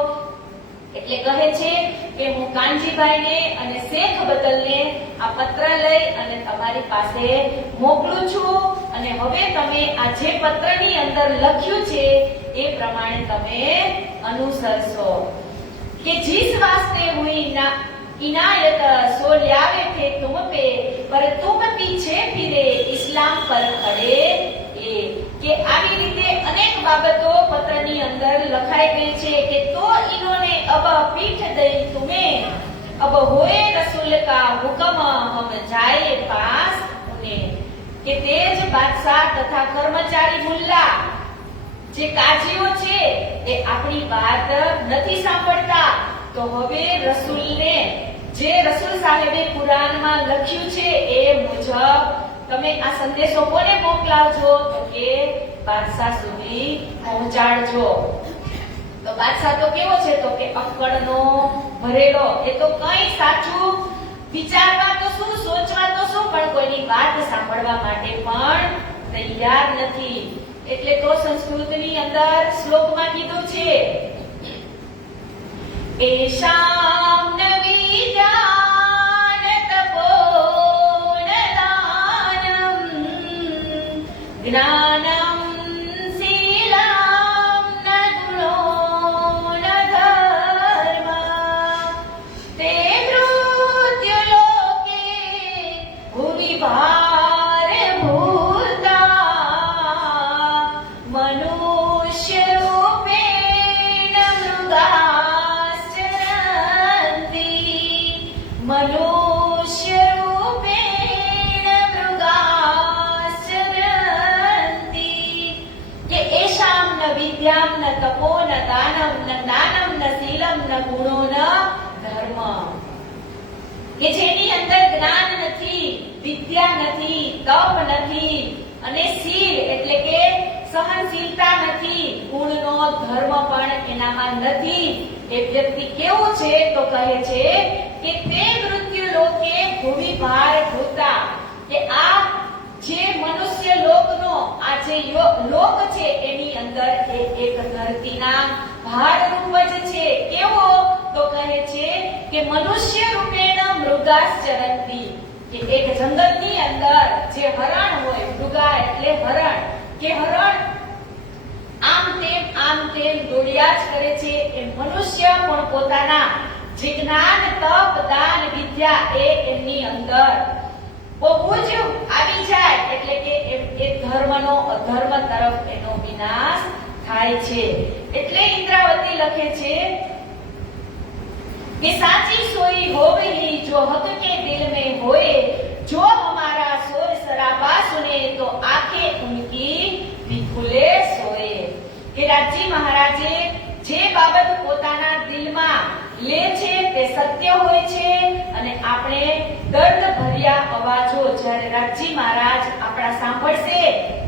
એટલે કહે છે કે હું કાનજીભાઈને અને શેખ બદલને આ પત્ર લઈ અને તમારી પાસે મોકલું છું અને હવે તમે આ જે પત્રની અંદર લખ્યું છે એ પ્રમાણે તમે અનુસરશો. કે जिस वास्ते हुई ना इनायत सो ल्यावे थे तुम पे, पर तुम पीछे फिरे इस्लाम पर खड़े. કે આવી રીતે અનેક બાબતો પત્રની અંદર લખાઈ ગઈ છે કે તો ઇન્હોને અબ પીઠ દઈ તુમે, અબ હોએ રસૂલ કા હુકમ હમ જાએ પાસ ઉને. કે તેજ બાદશાહ તથા કર્મચારી મુલ્લા જે કાજીઓ છે એ આપણી વાત નથી સાંભળતા. તો હવે રસૂલને જે રસૂલ સાહેબે કુરાનમાં લખ્યું છે એ મુજબ તમે આ સંદેશો કોને મોકલાવજો? તો કે બાદશાહ સુધી પહોંચાડજો. તો બાદશાહ તો કેવો છે? તો કે અક્કડનો ભરેલો. એ તો કઈ સાચું વિચારવા તો શું, સોચવા તો શું, પણ કોઈની વાત સાંભળવા માટે પણ તૈયાર નથી. એટલે તો સંસ્કૃતની અંદર શ્લોકમાં કીધું છે એશામ નવી જાન તપોન દાનમ જ્ઞાનમ શીલમ ન ગુણો ન ધર્મ તે મૃત્યુ લોકે ભૂમિ ભાર ભૂતા મનુષ્ય રૂપેણ મૃગાશ્ચરંતી, મનુષ્ય રૂપેણ મૃગાશ્ચરંતી. કે એશામ ન વિદ્યામ ન તપો ન દાનમ ન જ્ઞાનમ ન શીલમ ન ગુણો ન ધર્મ. કે જેની અંદર જ્ઞાન નથી, વિદ્યા નથી, તપ નથી અને શીલ એટલે કે સહનશીલતા નથી, ગુણનો ધર્મ પણ એનામાં નથી. એ વ્યક્તિ કેવો છે? તો કહે છે કે તે મૃત્યુ લોકે ભૂમિ ભાર ભૂતા. કે આ જે મનુષ્ય લોકનો આ જે લોક છે એની અંદર એ એક ધરતીના ભાર રૂપ જ છે. કેવો? તો કહે છે કે મનુષ્ય રૂપેણ મૃગાશ્ચરંતી. કે એક જંગલની અંદર જે હરણ હોય, મૃગા એટલે હરણ, કે હરણ આમ તેમ દોડ્યા જ કરે છે. એ મનુષ્ય પણ પોતાના જે જ્ઞાન, તપ, દાન, વિદ્યા એ એમની અંદર બહુ જ આવી જાય એટલે કે એ ધર્મનો અધર્મ તરફ એનો વિનાશ થાય છે. એટલે ઇન્દ્રાવતી લખે છે कि साची सोई होवही जो हक के दिल में होए, जो हमारा शोर शराबा सुने तो आंखें उनकी भी खुले सोए. કે રાજી મહારાજે જે બાબત પોતાના દિલમાં લે છે તે સત્ય હોય છે અને આપણે દર્દ ભર્યા અવાજો જ્યારે રાજી મહારાજ આપણા સાંભળશે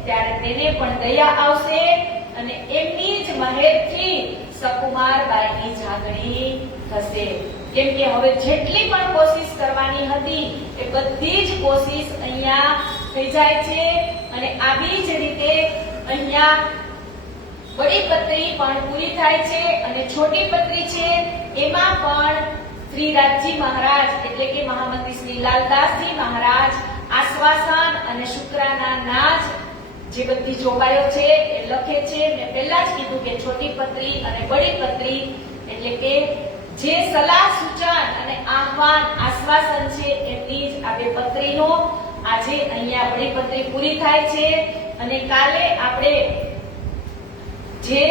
ત્યારે તેને પણ દયા આવશે અને એમની જ મહેરથી સકુમાર બાઈની જાગણી થશે. કેમ કે હવે જેટલી પણ કોશિશ કરવાની હતી એ બધી જ કોશિશ અહીંયા થઈ જાય છે અને આવી જ રીતે અહીંયા બડી પત્રી પણ પૂરી થાય છે અને છોટી પત્રી છે એમાં પણ શ્રી રાજજી મહારાજ એટલે કે મહામંત્રી શ્રી લાલદાસજી મહારાજ આશ્વાસન અને શુક્રાના નાજ જે બધી જોગવાઈઓ છે એ લખે છે. મેં પહેલા જ કીધું કે છોટી પત્રી અને બડી પત્રી એટલે કે જે સલાહ સૂચન અને આહવાન આશ્વાસન છે એમની જ આ બે પત્રીનો આજે અહીંયા બડી પત્રી પૂરી થાય છે અને કાલે આપણે જે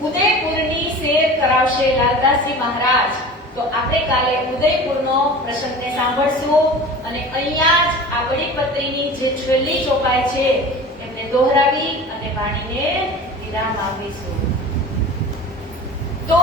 ઉદયપુરની શેર કરાવશે લાલદાસજી મહારાજ, તો આપણે કાલે ઉદયપુરનો પ્રસંગને સાંભળશું અને અહીંયા જ આ બડી પત્રીની જે છેલ્લી ચોપાઈ છે એમને દોહરાવી અને વાણીને વિરામ આપીશું. તો